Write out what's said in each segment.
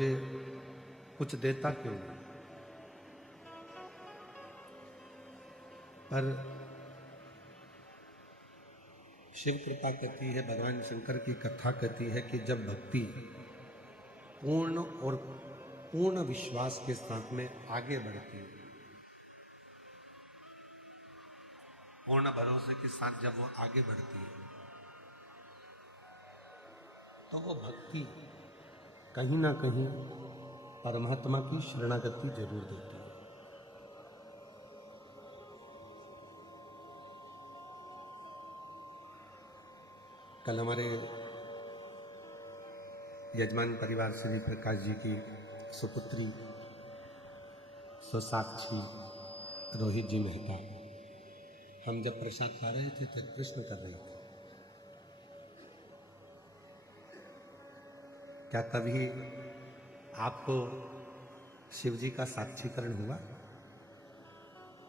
मुझे कुछ देता क्यों नहीं। पर शिव कृपा कहती है, भगवान शंकर की कथा कहती है कि जब भक्ति पूर्ण और पूर्ण विश्वास के साथ में आगे बढ़ती है, पूर्ण भरोसे के साथ जब वो आगे बढ़ती है, तो वो भक्ति कहीं ना कहीं परमात्मा की शरणागति जरूर देती है। कल हमारे यजमान परिवार श्री प्रकाश जी की सुपुत्री स्वसाक्षी रोहित जी मेहता, हम जब प्रसाद खा रहे थे तो प्रश्न कर रहे थे, क्या कभी आपको शिव जी का साक्षीकरण हुआ?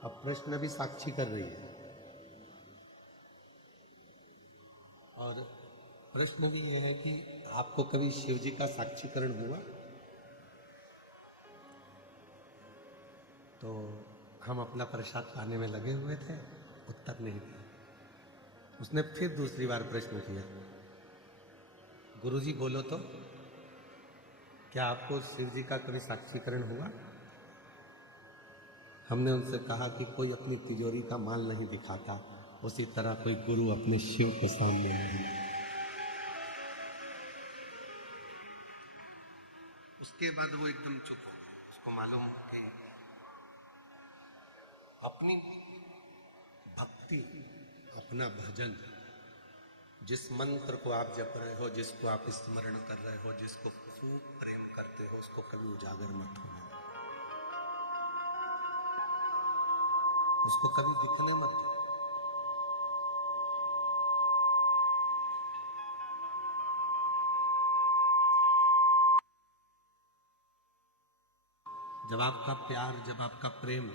अब प्रश्न भी साक्षी कर रही है, और प्रश्न भी यह है कि आपको कभी शिव जी का साक्षीकरण हुआ? तो हम अपना प्रसाद खाने में लगे हुए थे, उत्तर नहीं दिया। उसने फिर दूसरी बार प्रश्न किया, गुरुजी बोलो तो, क्या आपको शिव जी का कभी साक्षीकरण हुआ? हमने उनसे कहा कि कोई अपनी तिजोरी का माल नहीं दिखाता, उसी तरह कोई गुरु अपने शिव के सामने नहीं। उसके बाद वो एकदम चुप हो गए। उसको मालूम कि अपनी भक्ति, अपना भजन, जिस मंत्र को आप जप रहे हो, जिसको आप स्मरण कर रहे हो, जिसको खूब प्रेम करते हो, उसको कभी उजागर मत होने दो, उसको कभी दिखने मत दो। जब आपका प्यार, जब आपका प्रेम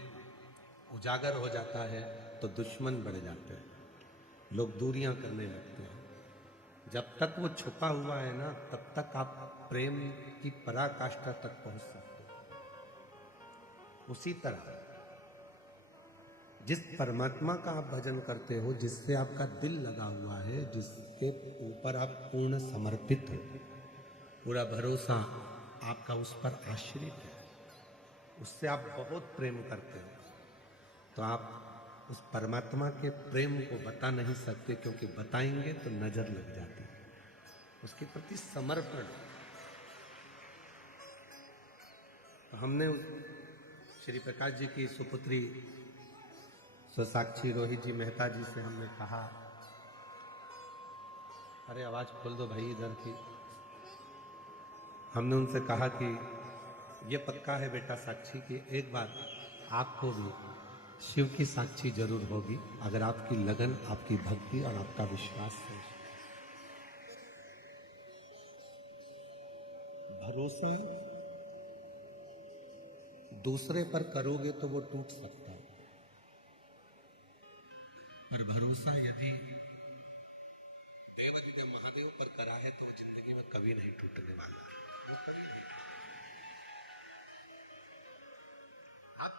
उजागर हो जाता है तो दुश्मन बढ़ जाते हैं, लोग दूरियां करने लगते हैं। जब तक वो छुपा हुआ है ना, तब तक आप प्रेम की पराकाष्ठा तक पहुंच सकते हो। उसी तरह जिस परमात्मा का आप भजन करते हो, जिससे आपका दिल लगा हुआ है, जिसके ऊपर आप पूर्ण समर्पित हो, पूरा भरोसा आपका उस पर आश्रित है, उससे आप बहुत प्रेम करते हो, तो आप उस परमात्मा के प्रेम को बता नहीं सकते, क्योंकि बताएंगे तो नजर लग जाती है। उसके प्रति समर्पण। तो हमने श्री प्रकाश जी की सुपुत्री स्वसाक्षी रोहित जी मेहता जी से हमने कहा, अरे आवाज खोल दो भाई इधर की। हमने उनसे कहा कि ये पक्का है बेटा साक्षी की, एक बार आपको भी शिव की साक्षी जरूर होगी, अगर आपकी लगन, आपकी भक्ति और आपका विश्वास है। भरोसा दूसरे पर करोगे तो वो टूट सकता है, पर भरोसा यदि देवादिदेव महादेव पर करा है तो वो जिंदगी में कभी नहीं टूटने वाला है। आप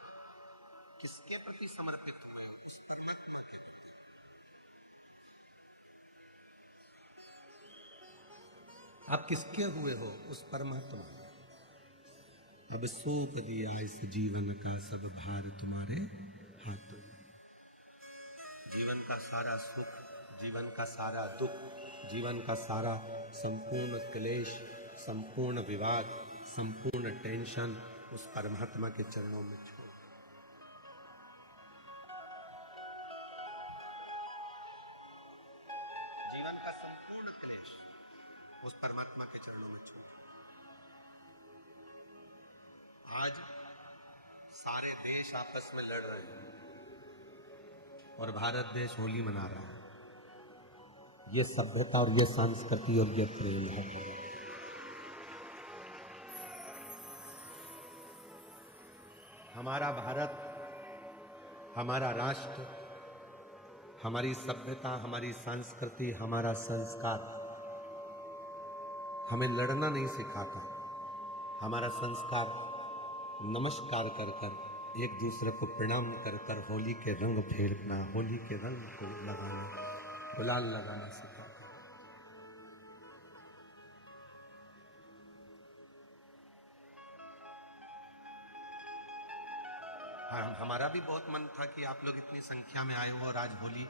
किसके प्रति समर्पित हुए हो? उस परमात्मा के। आप किसके हुए हो? उस परमात्मा। अब सौंप दिया इस जीवन का सब भार तुम्हारे हाथों। जीवन का सारा सुख, जीवन का सारा दुख, जीवन का सारा संपूर्ण क्लेश, संपूर्ण विवाद, संपूर्ण टेंशन उस परमात्मा के चरणों में छोड़। जीवन का संपूर्ण क्लेश उस परमात्मा के चरणों में छोड़। आज सारे देश आपस में लड़ रहे हैं और भारत देश होली मना रहा है। ये सभ्यता और ये संस्कृति और ये प्रेम है। हमारा भारत, हमारा राष्ट्र, हमारी सभ्यता, हमारी संस्कृति, हमारा संस्कार हमें लड़ना नहीं सिखाता, हमारा संस्कार नमस्कार कर कर एक दूसरे को प्रणाम कर कर होली के रंग फेरना, होली के रंग को लगाना, गुलाल लगाना सिखाता है। हमारा भी बहुत मन था कि आप लोग इतनी संख्या में आए हो और आज होली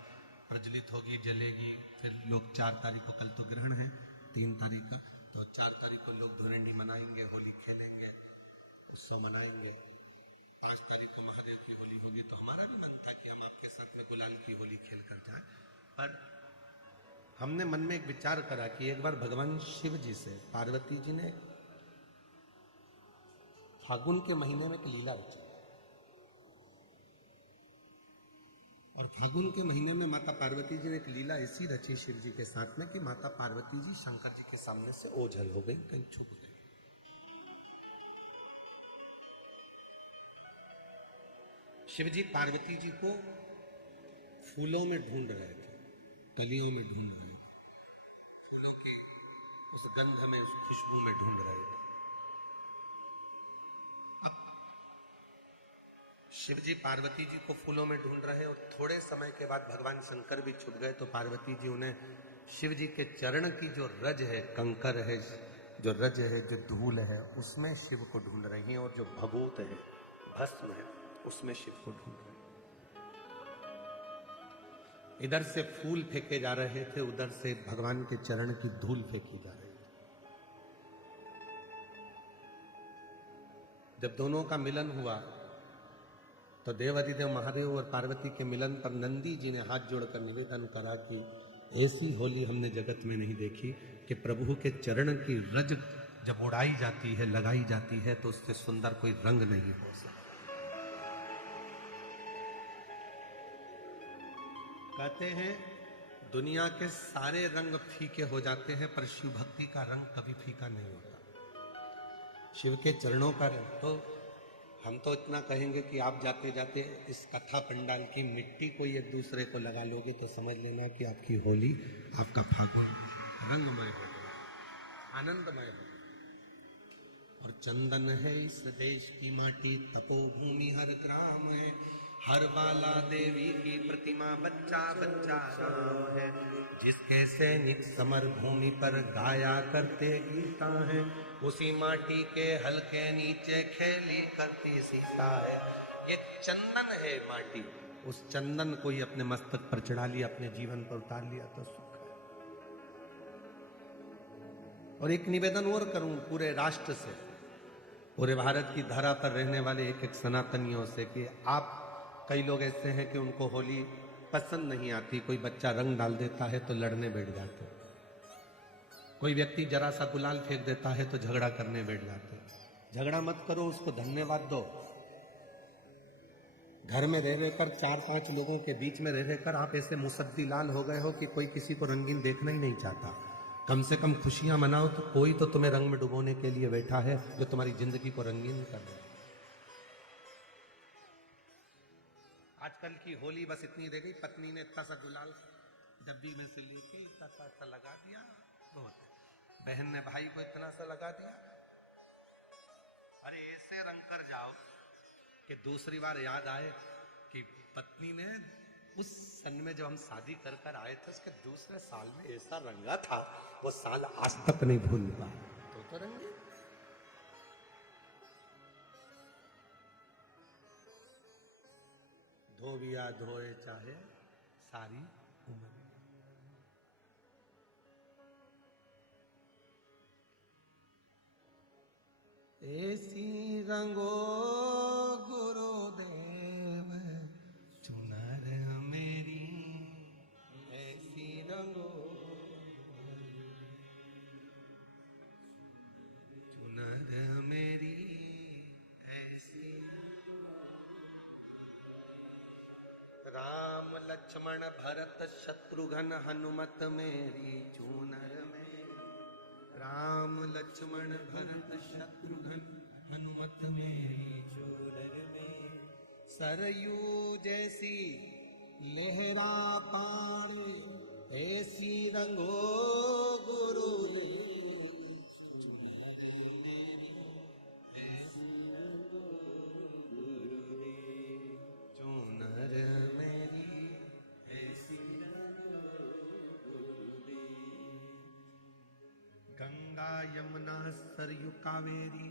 प्रज्वलित होगी, जलेगी। फिर लोग 4 तारीख को, कल तो ग्रहण है 3 तारीख का, तो 4 तारीख को लोग धुरंडी मनाएंगे, होली खेलेंगे, उत्सव मनाएंगे। 5 तारीख को महादेव की होली होगी। तो हमारा भी मन था कि हम आपके साथ में गुलाल की होली खेल कर जाए। पर हमने मन में एक विचार करा कि एक बार भगवान शिव जी से पार्वती जी ने फागुन के महीने में एक लीला रची, और फागुन के महीने में माता पार्वती जी ने एक लीला ऐसी रची शिव जी के साथ में कि माता पार्वती जी शंकर जी के सामने से ओझल हो गई, कहीं छुप गई। शिव जी पार्वती जी को फूलों में ढूंढ रहे थे, कलियों में ढूंढ रहे थे, फूलों की उस गंध में, उस खुशबू में ढूंढ रहे थे। शिव जी पार्वती जी को फूलों में ढूंढ रहे और थोड़े समय के बाद भगवान शंकर भी छुप गए। तो पार्वती जी उन्हें शिव जी के चरण की जो रज है, कंकर है, जो रज है, जो धूल है, उसमें शिव को ढूंढ रही हैं, और जो भभूत है, भस्म है, उसमें शिव को ढूंढ रहे हैं। इधर से फूल फेंके जा रहे थे, उधर से भगवान के चरण की धूल फेंकी जा रही थी। जब दोनों का मिलन हुआ तो देवाधिदेव महादेव और पार्वती के मिलन पर नंदी जी ने हाथ जोड़कर निवेदन करा कि ऐसी होली हमने जगत में नहीं देखी कि प्रभु के चरण की रज जब उड़ाई जाती है, लगाई जाती है, तो उससे सुंदर कोई रंग नहीं हो सकता। कहते हैं दुनिया के सारे रंग फीके हो जाते हैं, पर शिव भक्ति का रंग कभी फीका नहीं होता। शिव के चरणों का रंग, तो हम तो इतना कहेंगे कि आप जाते जाते इस कथा पंडाल की मिट्टी को एक दूसरे को लगा लोगे तो समझ लेना कि आपकी होली, आपका फागुन रंगमय हो गया, आनंदमय हो गया। और चंदन है इस देश की माटी, तपोभूमि हर ग्राम है, हर बाला देवी की प्रतिमा बच्चा बच्चा राम है, जिसके सैनिक समर भूमि पर गाया करते गीता है, उसी माटी के हल्के नीचे खेली करती सीता है। ये चंदन है माटी, उस चंदन को ही अपने मस्तक पर चढ़ा लिया, अपने जीवन पर उतार लिया तो सुख है। और एक निवेदन और करूं पूरे राष्ट्र से, पूरे भारत की धरा पर रहने वाले एक एक सनातनियों से, कि आप, कई लोग ऐसे हैं कि उनको होली पसंद नहीं आती, कोई बच्चा रंग डाल देता है तो लड़ने बैठ जाते हैं, कोई व्यक्ति जरा सा गुलाल फेंक देता है तो झगड़ा करने बैठ जाते हैं। झगड़ा मत करो, उसको धन्यवाद दो। घर में रह रहकर 4-5 लोगों के बीच में रह रहकर आप ऐसे मुसद्दी लाल हो गए हो कि कोई किसी को रंगीन देखना ही नहीं चाहता। कम से कम खुशियां मनाओ, तो कोई तो तुम्हें रंग में डुबोने के लिए बैठा है, जो तुम्हारी जिंदगी को रंगीन कर रहा है। आजकल की होली बस इतनी रह गई, पत्नी ने इतना सा गुलाल डब्बी में से लेके इतना सा लगा दिया, बहुत है। बहन ने भाई को इतना सा लगा दिया। अरे ऐसे रंग कर जाओ कि दूसरी बार याद आए कि पत्नी ने उस सन में जब हम शादी कर कर आए थे, उसके दूसरे साल में ऐसा रंगा था, वो साल आज तक नहीं भूल पाया। तो रंगे धोबिया धोए चाहे सारी उम्र। ऐसी रंगो गुरुदेव चुनर मेरी, ऐसी रंगो चुनर मेरी, ऐसी राम लक्ष्मण भरत शत्रुघ्न हनुमत मेरी चूनर में, राम लक्ष्मण भरत शत्रुघ्न हनुमत मेरी चूनर में, सरयू जैसी लहरा पानी, ऐसी रंगो गुरुदेव चूनर मेरी, सरयू कावेरी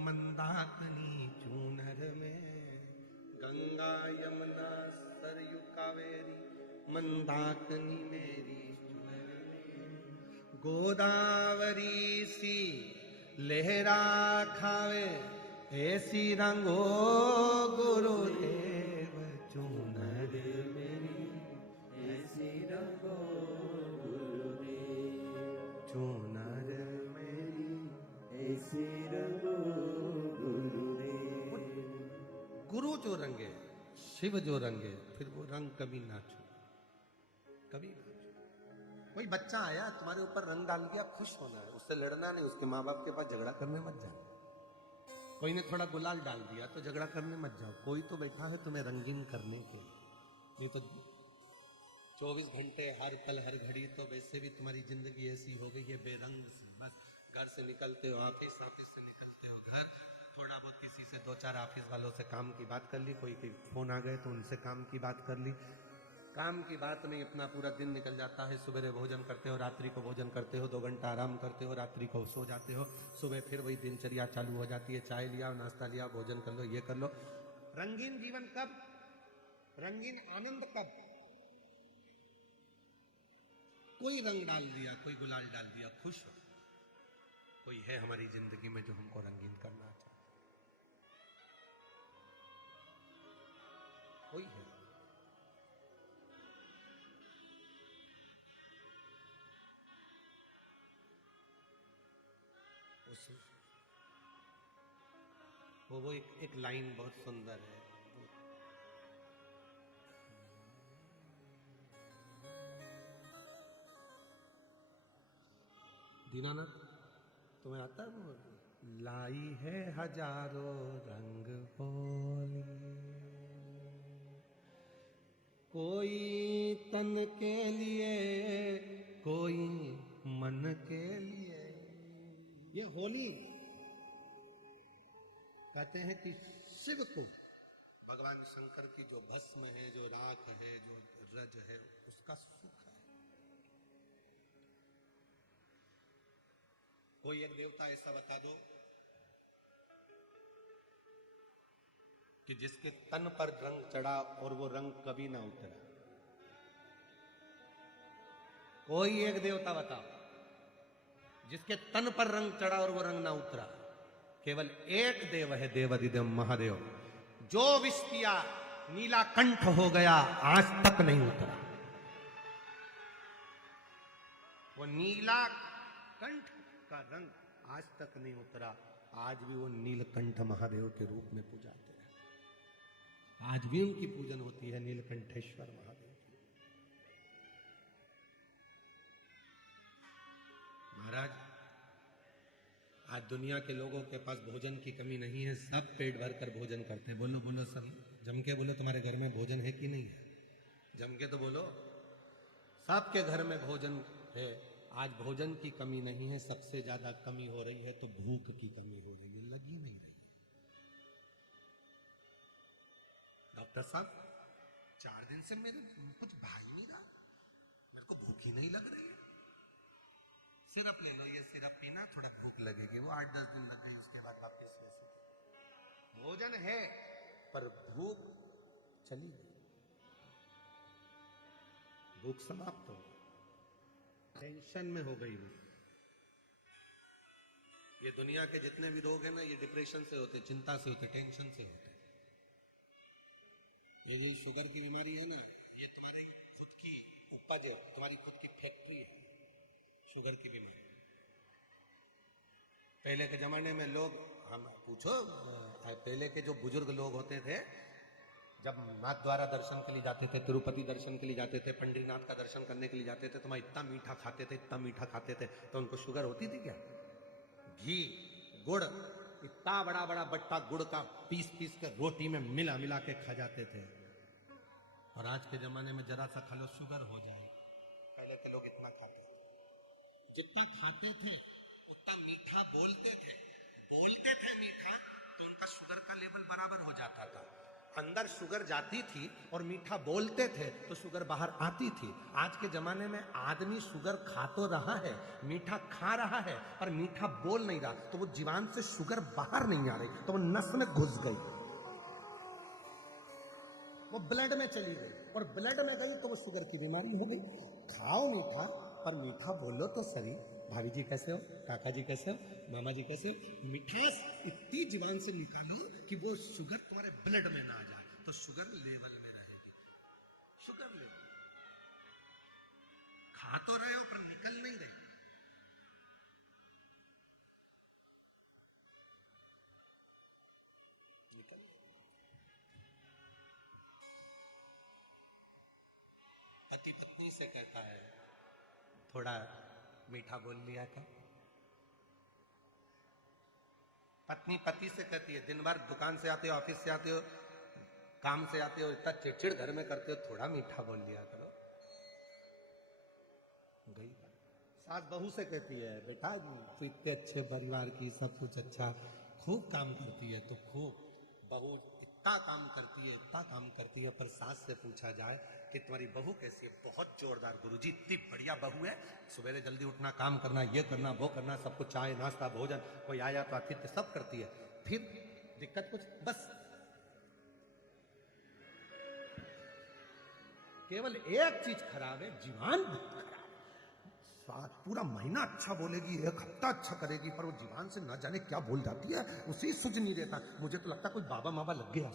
मंदाकिनी चूनर में। गंगा यमुना सरयू कावेरी मंदाकिनी मेरी चूनर में। गोदावरी सी लहरा खावे ऐसी रंगो गुरुदेव चूनर मेरी ऐसी रंगो गुरुदेव चूनर मेरी ऐसी रंगो गुरुदेव। गुरु जो रंगे, शिव जो रंगे, फिर वो रंग कभी ना छू, कभी ना छू। कोई बच्चा आया तुम्हारे ऊपर रंग डाल दिया, खुश होना है, उससे लड़ना नहीं, उसके माँ बाप के पास झगड़ा करने मत जाओ। कोई ने थोड़ा गुलाल डाल दिया तो झगड़ा करने मत जाओ। कोई तो बैठा है तुम्हें रंगीन करने के लिए। ये तो 24 घंटे हर पल हर घड़ी तो वैसे भी तुम्हारी जिंदगी ऐसी हो गई है बेरंग सी। बस घर से निकलते हो ऑफिस, ऑफिस से निकलते हो घर, थोड़ा बहुत किसी से 2-4 ऑफिस वालों से काम की बात कर ली, कोई फोन आ गए तो उनसे काम की बात कर ली। काम की बात में अपना पूरा दिन निकल जाता है। सुबह भोजन करते हो, रात्रि को भोजन करते हो, 2 घंटा आराम करते हो, रात्रि को सो जाते हो, सुबह फिर वही दिनचर्या चालू हो जाती है। चाय लिया, नाश्ता लिया, भोजन कर लो, ये कर लो। रंगीन जीवन कब? रंगीन आनंद कब? कोई रंग डाल दिया, कोई गुलाल डाल दिया, खुश हो। कोई है हमारी जिंदगी में जो हमको रंगीन करना चाहता, कोई है। उस वो एक लाइन बहुत सुंदर है। दीनानाथ तुम्हें आता है वो? लाई है हजारों रंग होली, कोई तन के लिए, कोई मन के लिए। ये होली कहते हैं कि शिव को, भगवान शंकर की जो भस्म है, जो राख है, जो रज है, उसका सुख है। कोई एक देवता ऐसा बता दो कि जिसके तन पर रंग चढ़ा और वो रंग कभी ना उतरा। कोई एक देवता बताओ जिसके तन पर रंग चढ़ा और वो रंग ना उतरा। केवल एक देव है, देवाधिदेव महादेव, जो विष पिया नीला कंठ हो गया, आज तक नहीं उतरा। वो नीला कंठ का रंग आज तक नहीं उतरा। आज भी वो नीलकंठ महादेव के रूप में पूजाते हैं। आज भी उनकी पूजन होती है, नीलकंठेश्वर महादेव की। महाराज, आज दुनिया के लोगों के पास भोजन की कमी नहीं है, सब पेट भर कर भोजन करते हैं। बोलो बोलो सब जम के बोलो, तुम्हारे घर में भोजन है कि नहीं है? जम के तो बोलो। सबके घर में भोजन है। आज भोजन की कमी नहीं है, सबसे ज्यादा कमी हो रही है तो भूख की कमी हो रही है, लगी नहीं रही। डॉक्टर साहब 4 दिन से मेरे कुछ भा ही नहीं रहा, मेरे को भूख ही नहीं लग रही है। सिरप ले लो, ये सिरप पीना, थोड़ा भूख लगेगी। वो 8-10 दिन लग गई, उसके बाद वापस वैसे। भोजन है पर भूख चली गई, भूख समाप्त हो गई, टेंशन में हो गई। ये दुनिया के जितने भी रोग हैं ना, ये डिप्रेशन से होते, चिंता से होते, टेंशन से होते। ये शुगर की बीमारी है ना, ये तुम्हारी खुद की उपज है, तुम्हारी खुद की फैक्ट्री है शुगर की बीमारी। पहले के जमाने में लोग, हम पूछो, पहले के जो बुजुर्ग लोग होते थे, जब नाथ द्वारा दर्शन के लिए जाते थे, तिरुपति दर्शन के लिए जाते थे, पंडरीनाथ का दर्शन करने के लिए जाते थे, तो वहां इतना मीठा खाते थे, इतना मीठा खाते थे, तो उनको शुगर होती थी क्या? घी गुड़, इतना बड़ा बड़ा बट्टा गुड़ का पीस पीस कर रोटी में मिला मिला के खा जाते थे। और आज के जमाने में जरा सा खा लो शुगर हो जाए। पहले के लोग इतना खाते थे, जितना खाते थे उतना मीठा बोलते थे मीठा, तो उनका शुगर का लेवल बराबर हो जाता था। अंदर शुगर जाती थी और मीठा बोलते थे तो शुगर बाहर आती थी। आज के जमाने में आदमी शुगर खा तो रहा है, मीठा खा रहा है, पर मीठा बोल नहीं रहा, तो वो जीवान से शुगर बाहर नहीं आ रही, तो वो नस में घुस गई, वो ब्लड में चली गई, और ब्लड में गई तो वो शुगर की बीमारी हो गई। खाओ मीठा, पर मीठा बोलो तो सही। भाभी जी कैसे हो, काका जी कैसे हो, मामा जी कैसे हो। मिठास इतनी जीवान से निकालो कि वो शुगर तुम्हारे ब्लड में ना आ जाए, तो शुगर लेवल में रहेगी। शुगर लेवल खा तो रहे हो पर निकल नहीं रही। निकल पति पत्नी से कहता है थोड़ा मीठा बोल लिया था। पत्नी पति से कहती है दिन भर दुकान से आते हो, ऑफिस से आते हो, काम से आते हो, इतना चिड़चिड़ घर में करते हो, थोड़ा मीठा बोल लिया करो। गई सास बहू से कहती है बेटा तू इतने अच्छे परिवार की, सब कुछ अच्छा, खूब काम करती है, तो खूब बहू इतना काम करती है, इतना काम करती है, पर सास से पूछा जाए कि तुम्हारी बहू कैसी है, बहुत जोरदार गुरुजी, इतनी बढ़िया बहू है, सवेरे जल्दी उठना, काम करना, ये करना, वो करना, सबको चाय नाश्ता भोजन, कोई आया तो आतिथ्य सब करती है। फिर दिक्कत कुछ, बस केवल एक चीज खराब है, जीवान खराब। पूरा महीना अच्छा बोलेगी, एक हफ्ता अच्छा करेगी, पर वो जीवान से ना जाने क्या बोल जाती है, उसे सुझ नहीं देता। मुझे तो लगता है कोई बाबा माबा लग गया,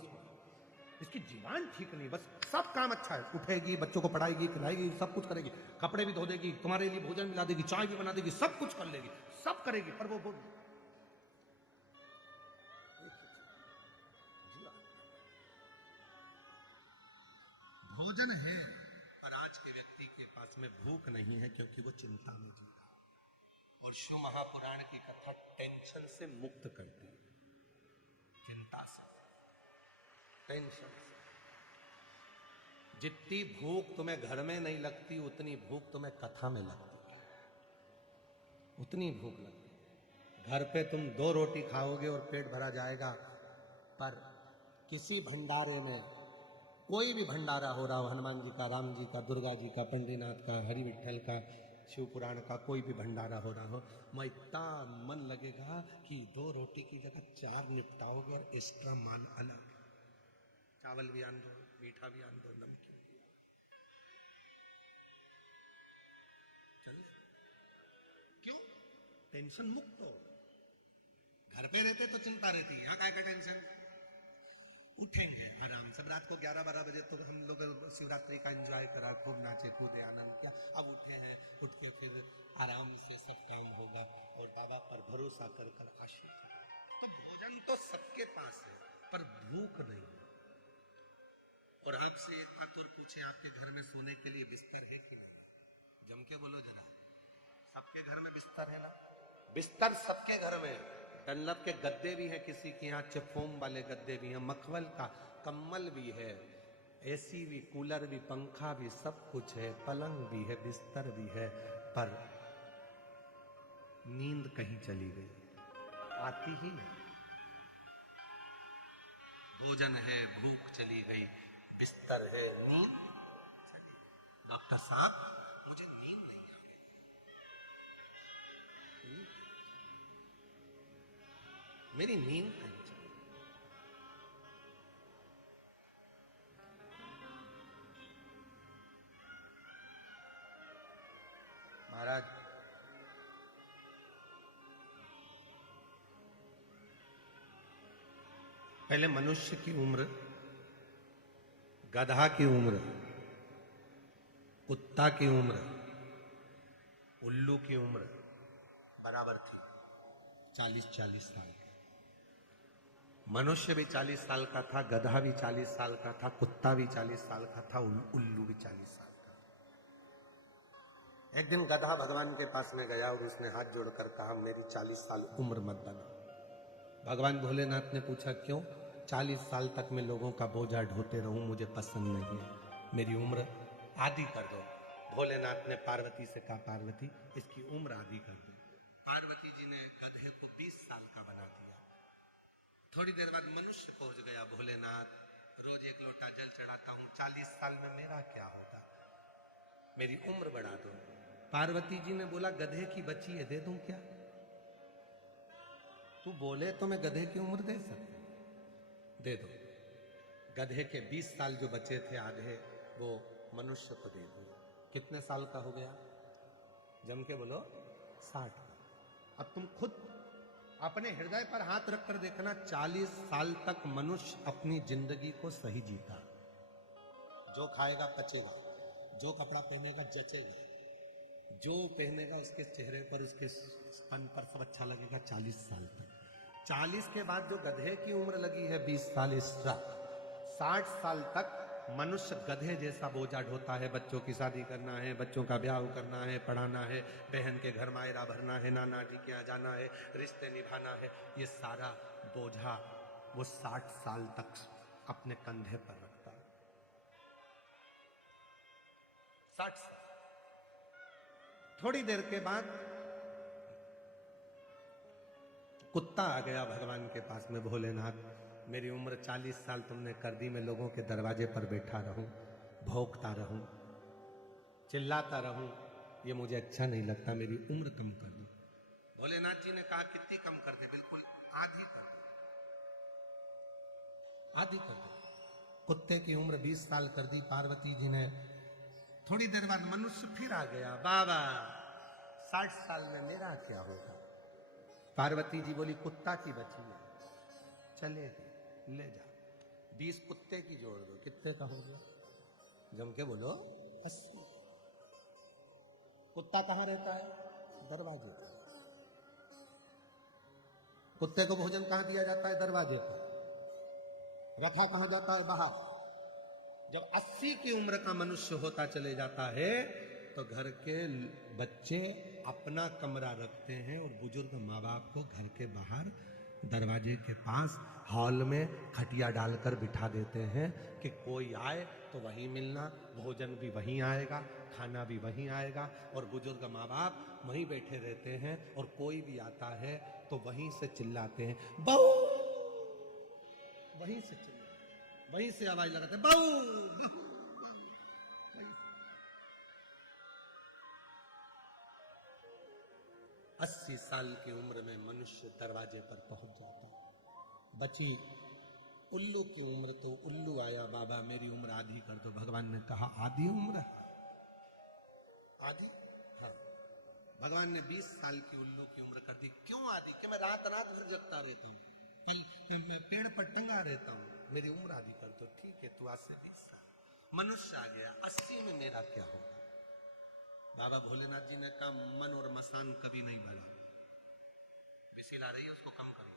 इसकी जीवान ठीक नहीं। बस सब काम अच्छा है, उठेगी, बच्चों को पढ़ाएगी, खिलाएगी, सब कुछ करेगी, कपड़े भी धो देगी, तुम्हारे लिए भोजन मिला देगी, चाय भी बना देगी, सब कुछ कर लेगी, सब करेगी, पर वो भोजन है, पर आज के व्यक्ति के पास में भूख नहीं है, क्योंकि वो चिंता में जी रहा है। और शिव महापुराण की कथा टेंशन से मुक्त करती है, चिंता से, टेंशन से। जितनी भूख तुम्हें घर में नहीं लगती, उतनी भूख तुम्हें कथा में लगती है, उतनी भूख लगती है। घर पे तुम 2 रोटी खाओगे और पेट भरा जाएगा, पर किसी भंडारे में, कोई भी भंडारा हो रहा हो, हनुमान जी का, राम जी का, दुर्गा जी का, पंडीनाथ का, हरि विठल का, शिव पुराण का, कोई भी भंडारा हो रहा हो, मैं इतना मन लगेगा कि 2 रोटी की जगह 4 निपटाओगे, और एक्स्ट्रा मान अलग, चावल भी आन दो, मीठा भी आन दो, नमकीन भी, चल। क्यों? टेंशन मुक्त हो। घर पे रहते तो चिंता रहती है, यहाँ काय का टेंशन। उठेंगे आराम से, रात को 11-12 बजे तो हम लोग शिवरात्रि का एंजॉय करा, खूब नाचे कूदे, आनंद किया। अब उठे हैं, उठ के फिर आराम से सब काम होगा, और बाबा पर भरोसा कर कर आश्रित होगा। तो भोजन तो सबके पास है, पर भूख नहीं। और आपसे एक बात और पूछे, आपके घर में सोने के लिए बिस्तर है कि नहीं? जम के बोलो जरा, सबके घर में बिस्तर है ना? बिस्तर सबके घर में, डनलप के गद्दे भी हैं किसी के यहाँ, फोम वाले गद्दे भी हैं, मखमल का कम्बल भी है, एसी भी, कूलर भी, पंखा भी, सब कुछ है, पलंग भी है, बिस्तर भी है, पर नींद कहीं चली गई, आती ही नहीं। भोजन है, भूख चली गई, बिस्तर है, नींद चली गई। डॉक्टर साहब मुझे नींद नहीं आ रही, मेरी नींद कहीं चली। महाराज पहले मनुष्य की उम्र, गधा की उम्र, कुत्ता की उम्र, उल्लू की उम्र बराबर थी, 40-40 साल। मनुष्य भी 40 साल का था, गधा भी 40 साल का था, कुत्ता भी 40 साल का था, उल्लू भी 40 साल का था। एक दिन गधा भगवान के पास में गया और उसने हाथ जोड़कर कहा मेरी 40 साल उम्र मत बना। भगवान भोलेनाथ ने पूछा क्यों? 40 साल तक मैं लोगों का बोझा ढोते रहूं, मुझे पसंद नहीं है, मेरी उम्र आधी कर दो। भोलेनाथ ने पार्वती से कहा पार्वती इसकी उम्र आधी कर दो। पार्वती जी ने गधे को 20 साल का बना दिया। थोड़ी देर बाद मनुष्य पहुंच गया, भोलेनाथ रोज एक लोटा जल चढ़ाता हूं, 40 साल में मेरा क्या होगा, मेरी उम्र बढ़ा दो। पार्वती जी ने बोला गधे की बच्ची है, दे दूं क्या? तू बोले तो मैं गधे की उम्र दे सकता हूं, दे दो। गधे के 20 साल जो बचे थे आधे, वो मनुष्य को दे दो। कितने साल का हो गया? जम के बोलो 60 का। अब तुम खुद अपने हृदय पर हाथ रखकर देखना, 40 साल तक मनुष्य अपनी जिंदगी को सही जीता। जो खाएगा पचेगा, जो कपड़ा पहनेगा जचेगा, जो पहनेगा उसके चेहरे पर, उसके स्तन पर सब अच्छा लगेगा 40 साल तक। 40 के बाद जो गधे की उम्र लगी है 20 साल एक्स्ट्रा, 60 साल तक मनुष्य गधे जैसा बोझा ढोता है। बच्चों की शादी करना है, बच्चों का ब्याह करना है, पढ़ाना है, बहन के घर मायरा भरना है, नाना जी के यहाँ जाना है, रिश्ते निभाना है, ये सारा बोझा वो 60 साल तक अपने कंधे पर रखता है। 60 साल। थोड़ी देर के बाद कुत्ता आ गया भगवान के पास में, भोलेनाथ मेरी उम्र 40 साल तुमने कर दी, मैं लोगों के दरवाजे पर बैठा रहूं, भौंकता रहूं, चिल्लाता रहूं, ये मुझे अच्छा नहीं लगता, मेरी उम्र कम कर दो। भोलेनाथ जी ने कहा कितनी कम कर दे? बिल्कुल आधी कर दो, आधी कर दो। कुत्ते की उम्र 20 साल कर दी पार्वती जी ने। थोड़ी देर बाद मनुष्य फिर आ गया, बाबा 60 साल में मेरा क्या होगा? पार्वती जी बोली कुत्ता की बची है, चलेगी, ले जा। 20 कुत्ते की जोड़ दो, कितने का हो गया? जम के बोलो 80। कुत्ता कहां रहता है? दरवाजे पर। कुत्ते को भोजन कहां दिया जाता है? दरवाजे पर। रखा कहां जाता है? बाहर। जब 80 की उम्र का मनुष्य होता चले जाता है तो घर के बच्चे अपना कमरा रखते हैं और बुजुर्ग माँ बाप को घर के बाहर दरवाजे के पास हॉल में खटिया डालकर बिठा देते हैं कि कोई आए तो वहीं मिलना, भोजन भी वहीं आएगा, खाना भी वहीं आएगा, और बुजुर्ग माँ बाप वहीं बैठे रहते हैं और कोई भी आता है तो वहीं से चिल्लाते हैं बहू, वहीं से चिल्लाते, वहीं से आवाज लगाते हैं बहू, बहू, बहू। 80 साल की उम्र में मनुष्य दरवाजे पर पहुंच जाता है। बची उल्लू की उम्र तो उल्लू आया, बाबा मेरी उम्र आधी कर दो। भगवान ने कहा आधी उम्र? आधी? हाँ। भगवान ने 20 साल की उल्लू की उम्र कर दी। क्यों आधी? कि मैं रात रात भर जगता रहता हूँ, मैं पेड़ पर टंगा रहता हूँ, मेरी उम्र आधी कर दो। ठीक है, तू आज से 20 साल। मनुष्य आ गया, 80 में मेरा क्या होगा? बाबा भोलेनाथ जी ने कहा मन और मसान कभी नहीं भरा। पिसील आ रही है, उसको कम करो।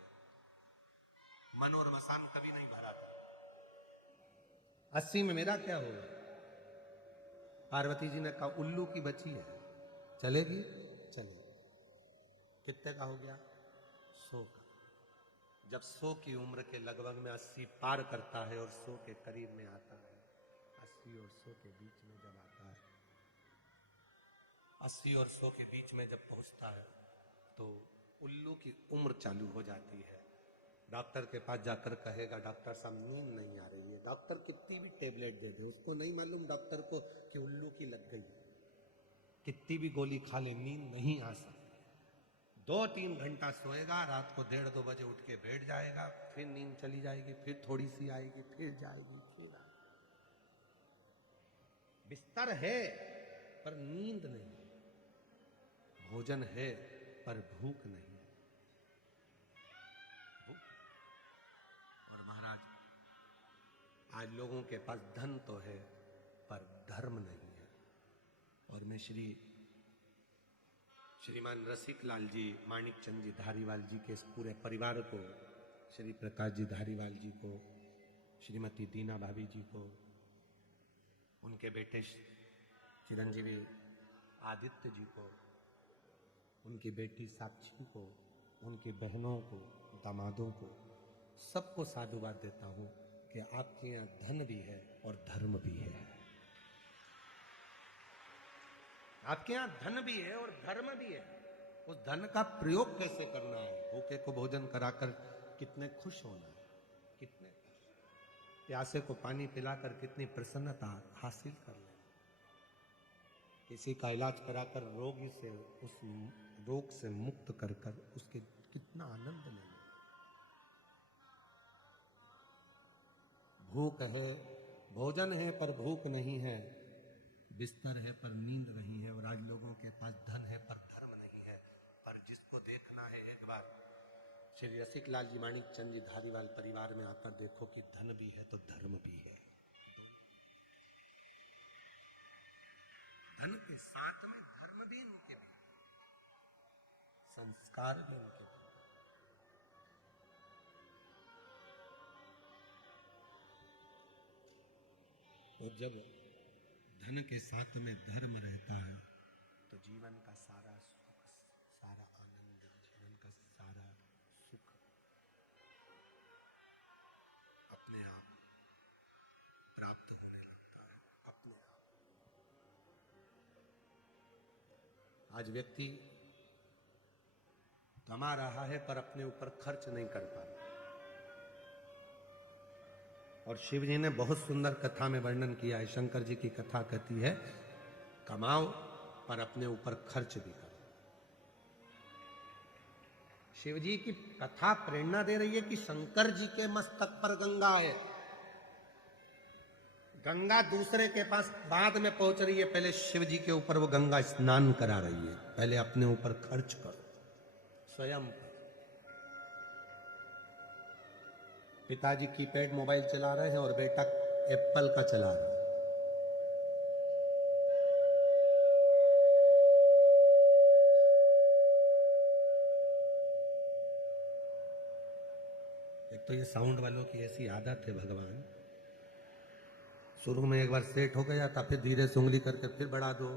मन और मसान कभी नहीं भरा था। 80 में मेरा क्या होगा? पार्वती जी ने कहा उल्लू की बच्ची है, चलेगी? चलेगी। कितने का हो गया? 100 का। जब 100 की उम्र के लगभग में 80 पार करता है और 100 के करीब में आता है, 80 और 100 के बीच में जब आता है, 80 और 100 के बीच में जब पहुंचता है तो उल्लू की उम्र चालू हो जाती है। डॉक्टर के पास जाकर कहेगा डॉक्टर साहब नींद नहीं आ रही है। डॉक्टर कितनी भी टेबलेट दे दे, उसको नहीं मालूम डॉक्टर को कि उल्लू की लग गई है। कितनी भी गोली खा ले, नींद नहीं आ सकती। 2-3 घंटा सोएगा, रात को 1:30-2 बजे उठ के बैठ जाएगा, फिर नींद चली जाएगी, फिर थोड़ी सी आएगी, फिर जाएगी, फिर आएगी। बिस्तर है पर नींद नहीं, भोजन है पर भूख नहीं। और महाराज आज लोगों के पास धन तो है पर धर्म नहीं है। और मैं श्रीमान रसिक लाल जी, माणिक चंद जी धारीवाल जी के इस पूरे परिवार को, श्री प्रकाश जी धारीवाल जी को, श्रीमती दीना भाभी जी को, उनके बेटे चिरंजीवी आदित्य जी को, उनकी बेटी साक्षी को, उनकी बहनों को, दामादों को, सबको साधुवाद देता हूं कि आपके यहाँ धन भी है और धर्म भी है। आपके यहाँ धन भी है और धर्म भी है। उस धन का प्रयोग कैसे करना है? भूखे को भोजन कराकर कितने खुश होना है, कितने खुश। प्यासे को पानी पिलाकर कितनी प्रसन्नता हासिल कर ले, किसी का इलाज कराकर रोगी से उस रोग से मुक्त कर कर उसके कितना आनंद ले। भूख है, भोजन है पर भूख नहीं है, बिस्तर है पर नींद नहीं है, और आज लोगों के पास धन है पर धर्म नहीं है। पर जिसको देखना है एक बार श्री रसिक लाल जी माणिक चंद जी धारीवाल परिवार में आकर देखो कि धन भी है तो धर्म भी है। धन के साथ में धर्म भी उनके भी, संस्कार भी उनके भी। और जब धन के साथ में धर्म रहता है तो जीवन का सारा सुख, सारा आनंद, जीवन का सारा सुख अपने आप प्राप्त होने लगता है, अपने आप। आज व्यक्ति कमा रहा है पर अपने ऊपर खर्च नहीं कर पा रहा, और शिव जी ने बहुत सुंदर कथा में वर्णन किया है। शंकर जी की कथा कहती है कमाओ पर अपने ऊपर खर्च भी करो। शिव जी की कथा प्रेरणा दे रही है कि शंकर जी के मस्तक पर गंगा है, गंगा दूसरे के पास बाद में पहुंच रही है, पहले शिव जी के ऊपर वो गंगा स्नान करा रही है। पहले अपने ऊपर खर्च करो, स्वयं। पिताजी कीपैड मोबाइल चला रहे हैं और बेटा एप्पल का चला रहा है। एक तो ये साउंड वालों की ऐसी आदत है, भगवान शुरू में एक बार सेट हो गया था, फिर धीरे से उंगली करके फिर बढ़ा दो,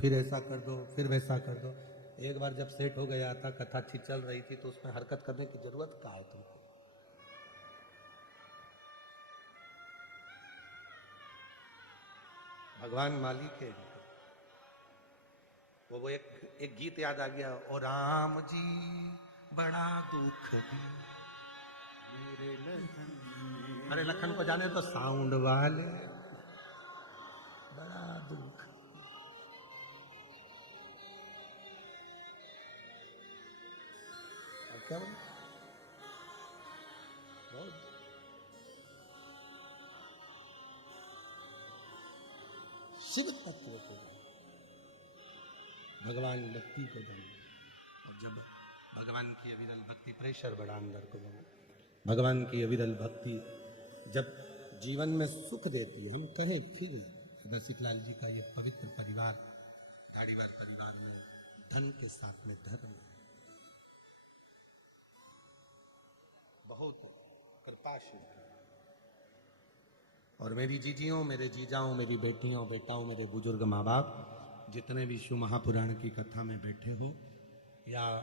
फिर ऐसा कर दो, फिर वैसा कर दो। एक बार जब सेट हो गया था, कथा अच्छी चल रही थी, तो उसमें हरकत करने की जरूरत क्या है तुमको? भगवान मालिक है। वो एक गीत याद आ गया, ओ राम जी बड़ा दुख दी मेरे लखन। अरे लखन को जाने तो साउंड वाले, बड़ा दुख। क्या बहुत शिव तत्व को भगवान भक्ति को देंगे। और जब भगवान की अविरल भक्ति, प्रेशर बढ़ा अंदर को, भगवान की अविरल भक्ति जब जीवन में सुख देती है। हम कहे फिर रसिक लाल जी का ये पवित्र परिवार, धारीवाल परिवार में धन के साथ में धर्म, बहुत कृपाशील। और मेरी जीजियों, मेरे जीजाओं, मेरी बेटियों, बेटाओं, मेरे बुजुर्ग माँ बाप, जितने भी शिव महापुराण की कथा में बैठे हो या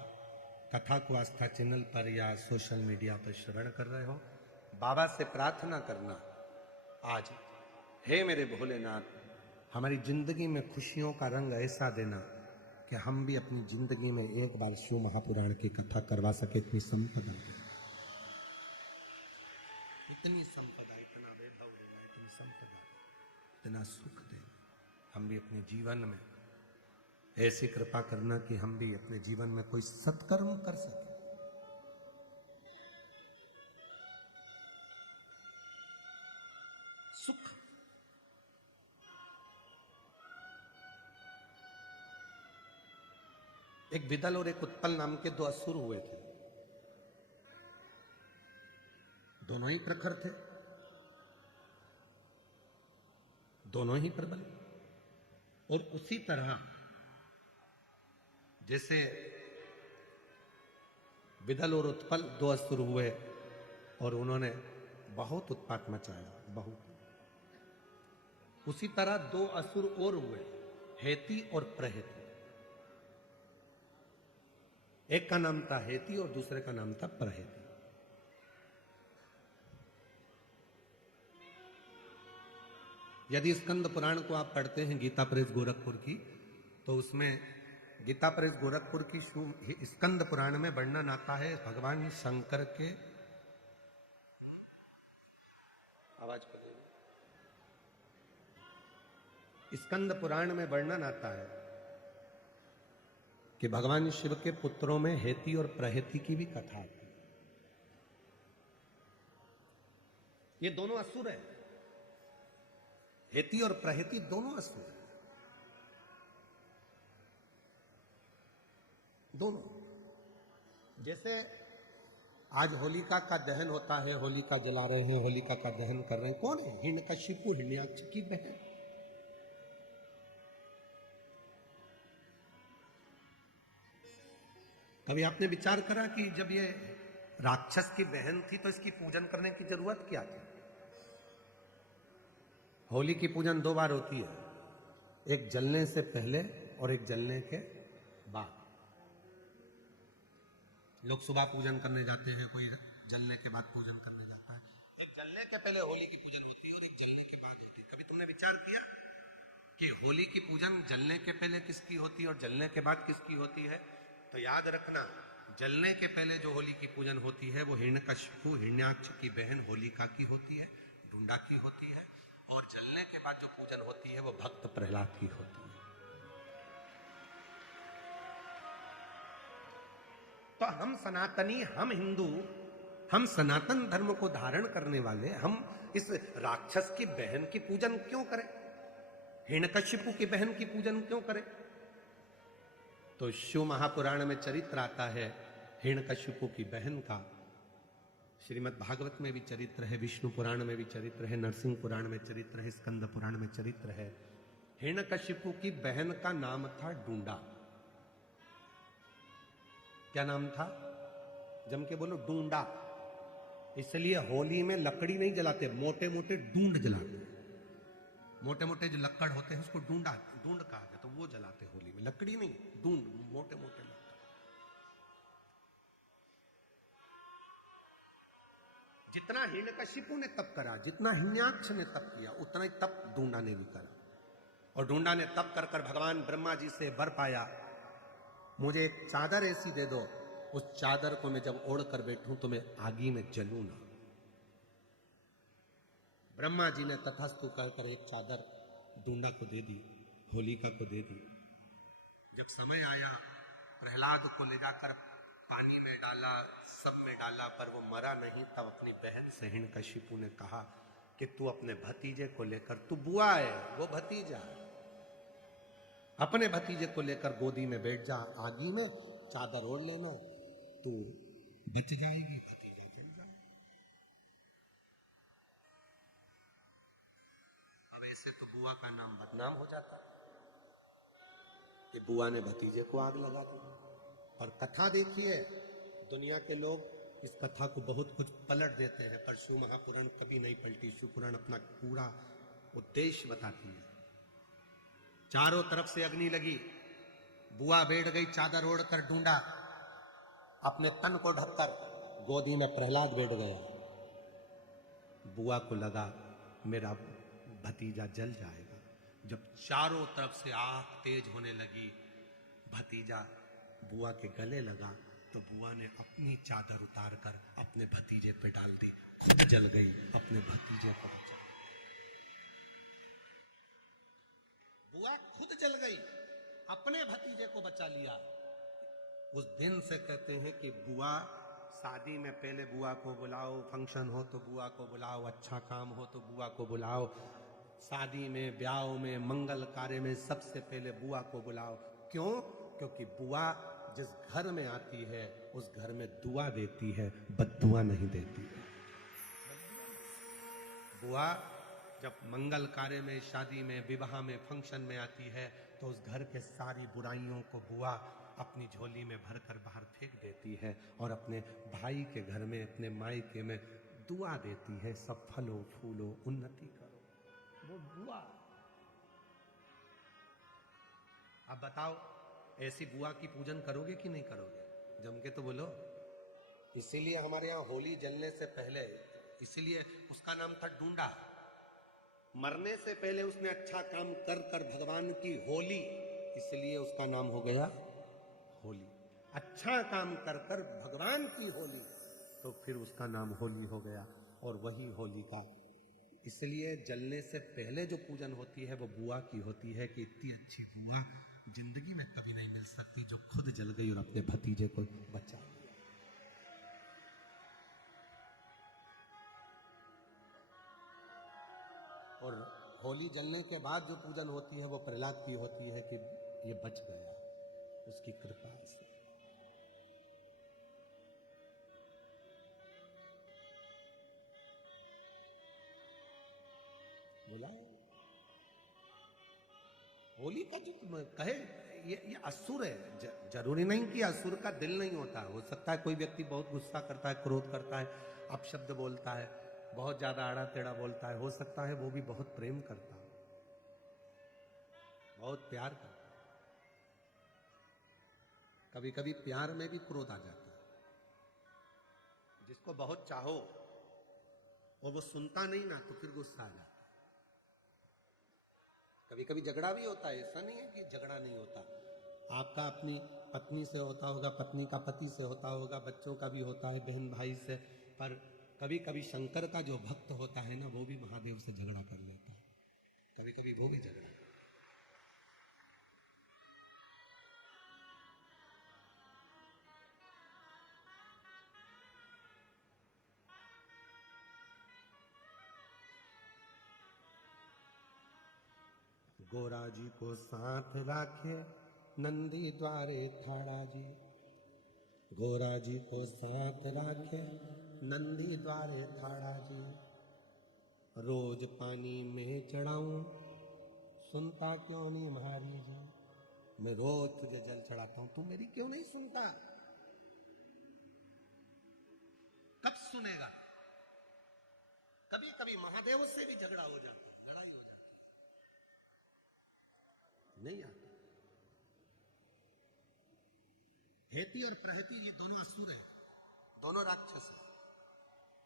कथा को आस्था चैनल पर या सोशल मीडिया पर श्रवण कर रहे हो, बाबा से प्रार्थना करना आज, हे मेरे भोलेनाथ, हमारी जिंदगी में खुशियों का रंग ऐसा देना कि हम भी अपनी जिंदगी में एक बार शिव महापुराण की कथा करवा सके। इतनी संपदा, इतनी संपदा, इतना वैभव देना, इतनी संपदा, इतना सुख देना। हम भी अपने जीवन में ऐसी कृपा करना कि हम भी अपने जीवन में कोई सत्कर्म कर सके। सुख, एक विदल और एक उत्पल नाम के दो असुर हुए थे। दोनों ही प्रखर थे, दोनों ही प्रबल। और उसी तरह जैसे विदल और उत्पल दो असुर हुए और उन्होंने बहुत उत्पात मचाया, बहुत, उसी तरह दो असुर और हुए, हेती और प्रहेती। एक का नाम था हेती और दूसरे का नाम था प्रहेती। यदि स्कंद पुराण को आप पढ़ते हैं गीता प्रेस गोरखपुर की, तो उसमें गीता प्रेस गोरखपुर की स्कंद पुराण में वर्णन आता है भगवान शंकर के आवाज को दे। स्कंद पुराण में वर्णन आता है कि भगवान शिव के पुत्रों में हेती और प्रहेती की भी कथा है। ये दोनों असुर हैं, हेती और प्रहेती दोनों असुर हैं, दोनों। जैसे आज होलिका का दहन होता है, होलिका जला रहे हैं, होलिका का दहन कर रहे हैं, कौन है? हिरण्यकशिपु, हिरण्याक्ष की बहन। कभी आपने विचार करा कि जब ये राक्षस की बहन थी तो इसकी पूजन करने की जरूरत क्या थी? होली की पूजन दो बार होती है, एक जलने से पहले और एक जलने के बाद। लोग सुबह पूजन करने जाते हैं, कोई जलने के बाद पूजन करने जाता है। एक जलने के पहले होली की पूजन होती है और एक जलने के बाद होती है। कभी तुमने विचार किया कि होली की पूजन जलने के पहले किसकी होती है और जलने के बाद किसकी होती है? तो याद रखना, जलने के पहले जो होली की पूजन होती है वो हिरण्यकशिपु, हिरण्याक्ष की बहन होलिका की होती है, ढूंढा की होती है। और जलने के बाद जो पूजन होती है वो भक्त प्रहलाद की होती है। तो हम सनातनी, हम हिंदू, हम सनातन धर्म को धारण करने वाले, हम इस राक्षस की बहन की पूजन क्यों करें? हिरण्यकशिपु की बहन की पूजन क्यों करें? तो शिव महापुराण में चरित्र आता है हिरण्यकशिपु की बहन का। श्रीमद् भागवत में भी चरित्र है, विष्णु पुराण में भी चरित्र है, नरसिंह पुराण में चरित्र है, स्कंद पुराण में चरित्र है। हिरण्यकशिपु की बहन का नाम था डूंडा। क्या नाम था? जम के बोलो, डूंडा। इसलिए होली में लकड़ी नहीं जलाते, मोटे मोटे डूंड जलाते। मोटे मोटे जो लक्कड़ होते हैं उसको डूंड कहा जाता, तो वो जलाते होली में। लकड़ी नहीं, डूंड, मोटे मोटे लक्कड़। जितना हिरण्यकशिपु ने तप करा, जितना हिरण्याक्ष ने तप किया, उतना ही तप डूंडा ने भी करा। और डूंडा ने तप कर कर भगवान ब्रह्मा जी से वर पाया, मुझे एक चादर ऐसी दे दो, उस चादर को मैं जब ओढ़ कर बैठूं तो मैं आगी में जलूं ना। ब्रह्मा जी ने तथास्तु कहकर एक चादर डूंडा को दे दी, होलिका को दे दी। जब समय आया, प्रहलाद को ले जाकर पानी में डाला, सब में डाला, पर वो मरा नहीं। तब अपनी बहन से हिरण्यकशिपु ने कहा कि तू अपने भतीजे को लेकर, तू बुआ है, वो भतीजा, अपने भतीजे को लेकर गोदी में बैठ जा, आगी में चादर ओढ़ लेना, तू बच जाएगी, भतीजा जल जाए। अब ऐसे तो बुआ का नाम बदनाम हो जाता कि बुआ ने भतीजे को आग लगा दी। और कथा देखिए, दुनिया के लोग इस कथा को बहुत कुछ पलट देते हैं, पर शिव महापुराण कभी नहीं पलटी। शिव पुराण अपना पूरा उद्देश्य बताती है। चारों तरफ से अग्नि लगी, बुआ बैठ गई चादर ओढ़कर, डूंडा अपने तन को ढककर, गोदी में प्रहलाद बैठ गया। बुआ को लगा मेरा भतीजा जल जाएगा। जब चारों तरफ से आग तेज होने लगी, भतीजा बुआ के गले लगा, तो बुआ ने अपनी चादर उतारकर अपने भतीजे पे डाल दी, खुद जल गई, अपने भतीजे को बचा। बुआ खुद जल गई, अपने भतीजे को बचा लिया। उस दिन से कहते हैं कि बुआ, शादी में पहले बुआ को बुलाओ, फंक्शन हो तो बुआ को बुलाओ, अच्छा काम हो तो बुआ को बुलाओ, शादी में, ब्याह में, मंगल कार्य में सबसे पहले बुआ को बुलाओ। क्यों? क्योंकि बुआ जिस घर में आती है उस घर में दुआ देती है, बद्दुआ नहीं देती। बुआ जब मंगल कार्य में, शादी में, विवाह में, फंक्शन में आती है तो उस घर के सारी बुराइयों को बुआ अपनी झोली में भरकर बाहर फेंक देती है और अपने भाई के घर में, अपने मायके में दुआ देती है, सब फलो फूलो, उन्नति करो। वो बुआ। अब बताओ, ऐसी बुआ की पूजन करोगे कि नहीं करोगे? जम के तो बोलो। इसीलिए हमारे यहाँ होली जलने से पहले, इसीलिए उसका नाम था डूंडा। मरने से पहले उसने अच्छा काम कर कर भगवान की होली, इसलिए उसका नाम हो गया होली। अच्छा काम कर कर भगवान की होली, तो फिर उसका नाम होली हो गया। और वही होली का इसलिए जलने से पहले जो पूजन होती है वो बुआ की होती है कि इतनी अच्छी बुआ जिंदगी में कभी नहीं मिल सकती जो खुद जल गई और अपने भतीजे को बचा लिया। और होली जलने के बाद जो पूजन होती है वो प्रहलाद की होती है कि ये बच गया उसकी कृपा से। बोला होली का जो तुम कहे ये असुर है, जरूरी नहीं कि असुर का दिल नहीं होता। हो सकता है कोई व्यक्ति बहुत गुस्सा करता है, क्रोध करता है, अपशब्द बोलता है, बहुत ज्यादा आड़ा टेढ़ा बोलता है। हो सकता है वो भी बहुत प्रेम करता है, बहुत प्यार करता है। कभी कभी प्यार में भी क्रोध आ जाता है। जिसको बहुत चाहो और वो सुनता नहीं ना तो फिर गुस्सा आ जाता है। कभी कभी झगड़ा भी होता है, ऐसा नहीं है कि झगड़ा नहीं होता। आपका अपनी पत्नी से होता होगा, पत्नी का पति से होता होगा, बच्चों का भी होता है, बहन भाई से। पर कभी कभी शंकर का जो भक्त होता है ना वो भी महादेव से झगड़ा कर लेता है। कभी कभी वो भी झगड़ा। गोरा जी को साथ राखे नंदी द्वारे थाड़ा जी, गोरा जी को साथ राखे नंदी द्वारे थाड़ा जी। रोज पानी में चढ़ाऊं सुनता क्यों नहीं महारी जी। मैं रोज तुझे जल चढ़ाता हूं, तू मेरी क्यों नहीं सुनता? कब सुनेगा? कभी कभी महादेव से भी झगड़ा हो जाता है, लड़ाई हो जाती है, नहीं आता। हेती और प्रहती ये दोनों असुर हैं, दोनों राक्षस हैं।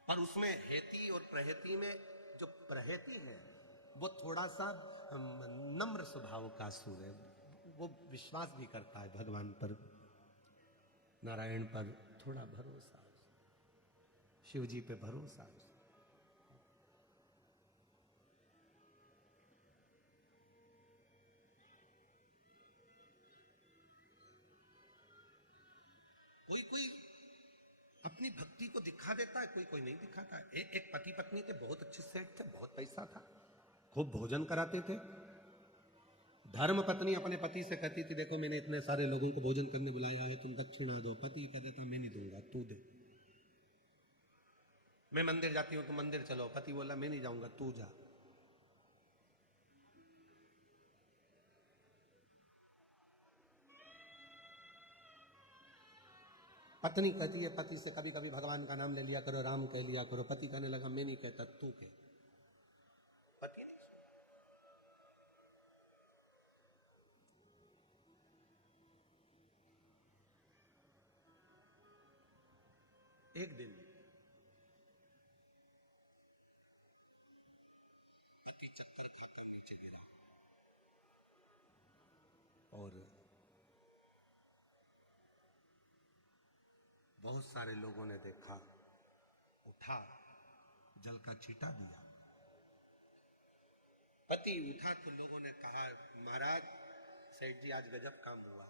पर उसमें हेती और प्रहती में जो प्रहती है वो थोड़ा सा नम्र स्वभाव का असुर है। वो विश्वास भी करता है भगवान पर, नारायण पर थोड़ा भरोसा, शिव जी पे भरोसा। कोई कोई अपनी भक्ति को दिखा देता है, कोई कोई नहीं दिखाता है। एक पति पत्नी थे, बहुत अच्छे सेठ थे, बहुत पैसा था, खूब भोजन कराते थे। धर्म पत्नी अपने पति से कहती थी देखो मैंने इतने सारे लोगों को भोजन करने बुलाया है, तुम दक्षिणा दो। पति कह देता मैं नहीं दूंगा, तू दे। मैं मंदिर जाती हूं, तुम मंदिर चलो। पति बोला मैं नहीं जाऊंगा, तू जा। पत्नी कहती है पति से कभी कभी भगवान का नाम ले लिया करो, राम कह लिया करो। पति कहने लगा मैं नहीं कहता, तू कह। पति नहीं। एक दिन पति चक्कर खाकर नीचे गिरा और बहुत सारे लोगों ने देखा, उठा, जल का छींटा दिया। पति उठा तो लोगों ने कहा महाराज सेठ जी आज गजब काम हुआ,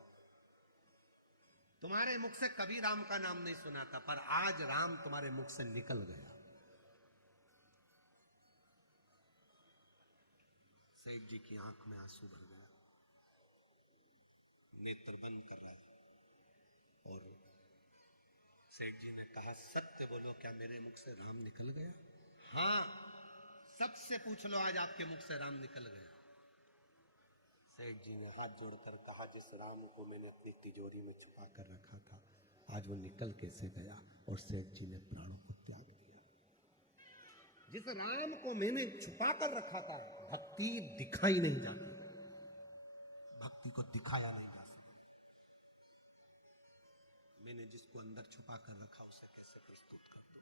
तुम्हारे मुख से कभी राम का नाम नहीं सुना था पर आज राम तुम्हारे मुख से निकल गया। सेठ जी की आंख में आंसू भर गया, नेत्र बंद कर रहा और सेठ जी ने कहा सत्य बोलो, क्या मेरे मुख से राम निकल गया? हाँ, सबसे पूछ लो आज आपके मुख से राम निकल गया। सेठ जी ने हाथ जोड़कर कहा जिस राम को मैंने अपनी तिजोरी में छुपा कर रखा था आज वो निकल कैसे गया? और सेठ जी ने प्राणों को त्याग दिया। जिस राम को मैंने छुपा कर रखा था, भक्ति दिखाई नहीं जाती, भक्ति को दिखाया नहीं जा सकता। मैंने जिसको अंदर छुपा कर रखा उसे कैसे प्रस्तुत कर दूं?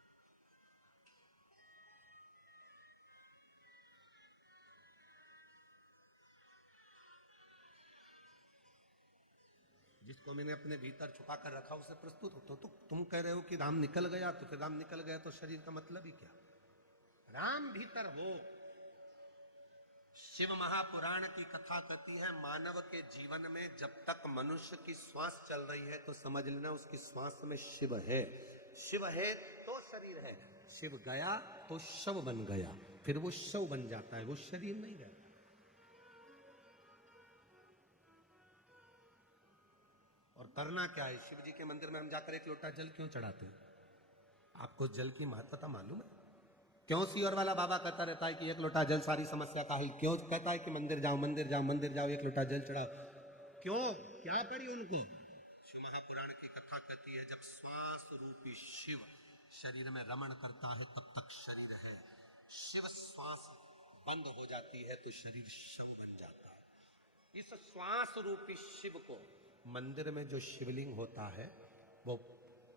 जिसको मैंने अपने भीतर छुपा कर रखा उसे प्रस्तुत हो। तो तुम कह रहे हो कि राम निकल गया, तो फिर राम निकल गया तो शरीर का मतलब ही क्या? राम भीतर हो शिव महापुराण की कथा कहती है मानव के जीवन में जब तक मनुष्य की श्वास चल रही है तो समझ लेना उसकी श्वास में शिव है। शिव है तो शरीर है, शिव गया तो शव बन गया, फिर वो शव बन जाता है, वो शरीर नहीं रहता। और करना क्या है? शिव जी के मंदिर में हम जाकर एक लोटा जल क्यों चढ़ाते हैं? आपको जल की महत्वता मालूम है? क्यों सीवर वाला बाबा कहता रहता है कि एक लोटा जल सारी समस्या का हल? क्यों कहता है कि मंदिर जाओ मंदिर जाओ मंदिर जाओ, एक लोटा जल चढ़ाओ? क्यों? क्या पड़ी उनको? शिव महापुराण की कथा कहती है जब श्वास रूपी शिव शरीर में रमण करता है तब तक शरीर है, शिव श्वास बंद हो जाती है तो शरीर शव बन जाता है। इस श्वास रूपी शिव को मंदिर में जो शिवलिंग होता है वो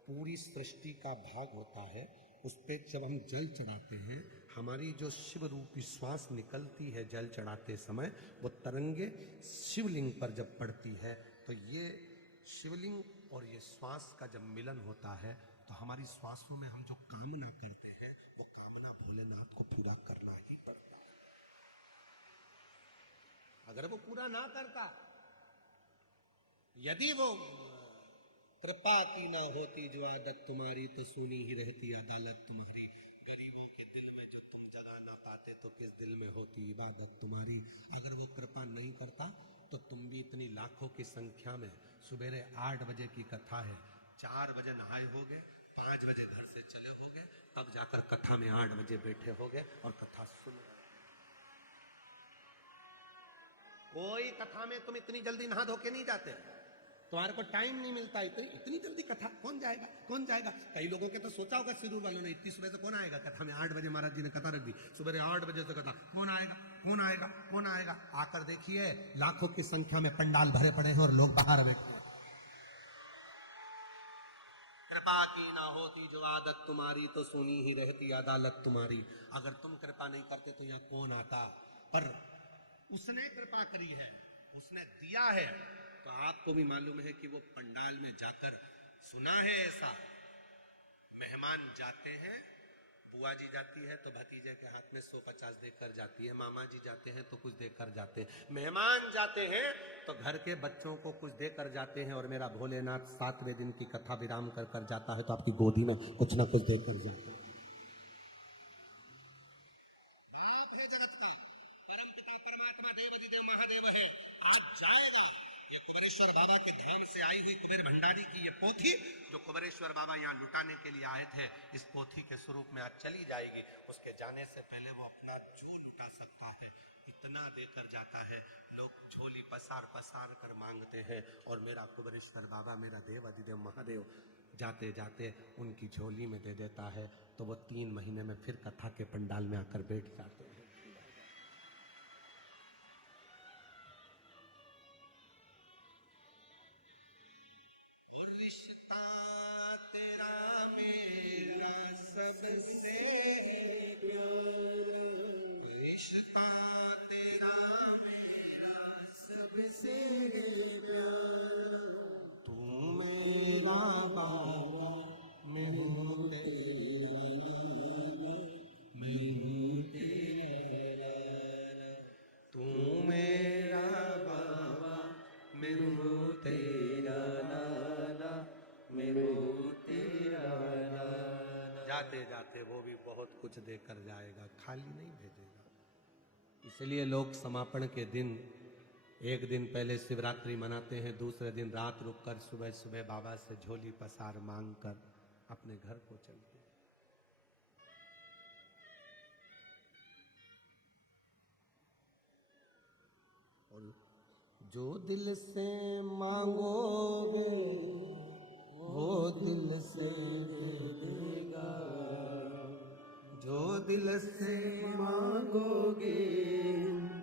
पूरी सृष्टि का भाग होता है। उस पर जब हम जल चढ़ाते हैं, हमारी जो शिव रूपी श्वास निकलती है जल चढ़ाते समय, वो तरंगे शिवलिंग पर जब पड़ती है तो ये शिवलिंग और ये श्वास का जब मिलन होता है तो हमारी श्वासों में हम जो कामना करते हैं वो कामना भोलेनाथ को पूरा करना ही पड़ता है। अगर वो पूरा ना करता, यदि वो कृपा की ना होती जो आदत तुम्हारी तो सुनी ही रहती अदालत तुम्हारी। गरीबों के दिल में जो तुम जगा ना पाते तो किस दिल में होती इबादत तुम्हारी। अगर वो कृपा नहीं करता तो तुम भी इतनी लाखों की संख्या में सुबेरे 8 बजे की कथा है, 4 बजे नहाए होगे, 5 बजे घर से चले होगे, तब जाकर कथा में 8 बजे बैठे होगे और कथा सुन। कोई कथा में तुम इतनी जल्दी नहा धो के नहीं जाते, तुम्हारे को टाइम नहीं मिलता। इतनी जल्दी कथा कौन जाएगा कौन जाएगा? कई लोगों के तो सोचा होगा सिरूर वालों ने, इतनी सुबह से कौन आएगा कथा में? 8 बजे महाराज जी ने कथा रख दी, सुबह 8 बजे से कथा, कौन आएगा कौन आएगा कौन आएगा? आकर देखिए लाखों की संख्या में पंडाल भरे पड़े हैं और लोग बाहर बैठे हैं। कृपा की ना होती जो आदत तुम्हारी तो सुनी ही रहती अदालत तुम्हारी। अगर तुम कृपा नहीं करते तो यहाँ कौन आता? पर उसने कृपा करी है, उसने दिया है, तो आपको भी मालूम है कि वो पंडाल में जाकर सुना है ऐसा, मेहमान जाते हैं, बुआ जी जाती है तो भतीजे के हाथ में 150 देकर जाती है, मामा जी जाते हैं तो कुछ देकर जाते हैं, मेहमान जाते हैं तो घर के बच्चों को कुछ देकर जाते हैं। और मेरा भोलेनाथ 7वें दिन की कथा विराम कर कर जाता है तो आपकी गोदी में कुछ ना कुछ देकर जाते हैं। बाप है जगत का, परम पिता परमात्मा देवाधिदेव महादेव है। आज जाएगा ये कुबेरेश्वर बाबा के धाम से आई हुई कुबेर भंडारी की ये पोथी जो कुबेरेश्वर बाबा यहाँ लुटाने के लिए आए थे, इस पोथी के स्वरूप में आज चली जाएगी। उसके जाने से पहले वो अपना जो लुटा सकता है इतना देकर जाता है। लोग झोली पसार पसार कर मांगते हैं और मेरा कुबेरेश्वर बाबा, मेरा देवाधिदेव महादेव जाते जाते उनकी झोली में दे देता है, तो वो 3 महीने में फिर कथा के पंडाल में आकर बैठ जाते हैं। रिश्ता तेरा मेरा सबसे प्यारा, रिश्ता तेरा मेरा सबसे प्यारा, तू मेरा बाबा मैं हूँ तेरा नाना, मैं हूँ तेरा, तू मेरा बाबा मैं हूँ तेरा नाना, मैं हूँ तेरा नाना। जाते जाते वो भी बहुत कुछ देकर जाएगा, खाली नहीं भेजेगा। इसलिए लोग समापन के दिन एक दिन पहले शिवरात्रि मनाते हैं, दूसरे दिन रात रुककर सुबह सुबह बाबा से झोली पसार मांग कर अपने घर को चलते हैं। और जो दिल से मांगोगे वो दिल से दे देगा, जो दिल से मांगोगे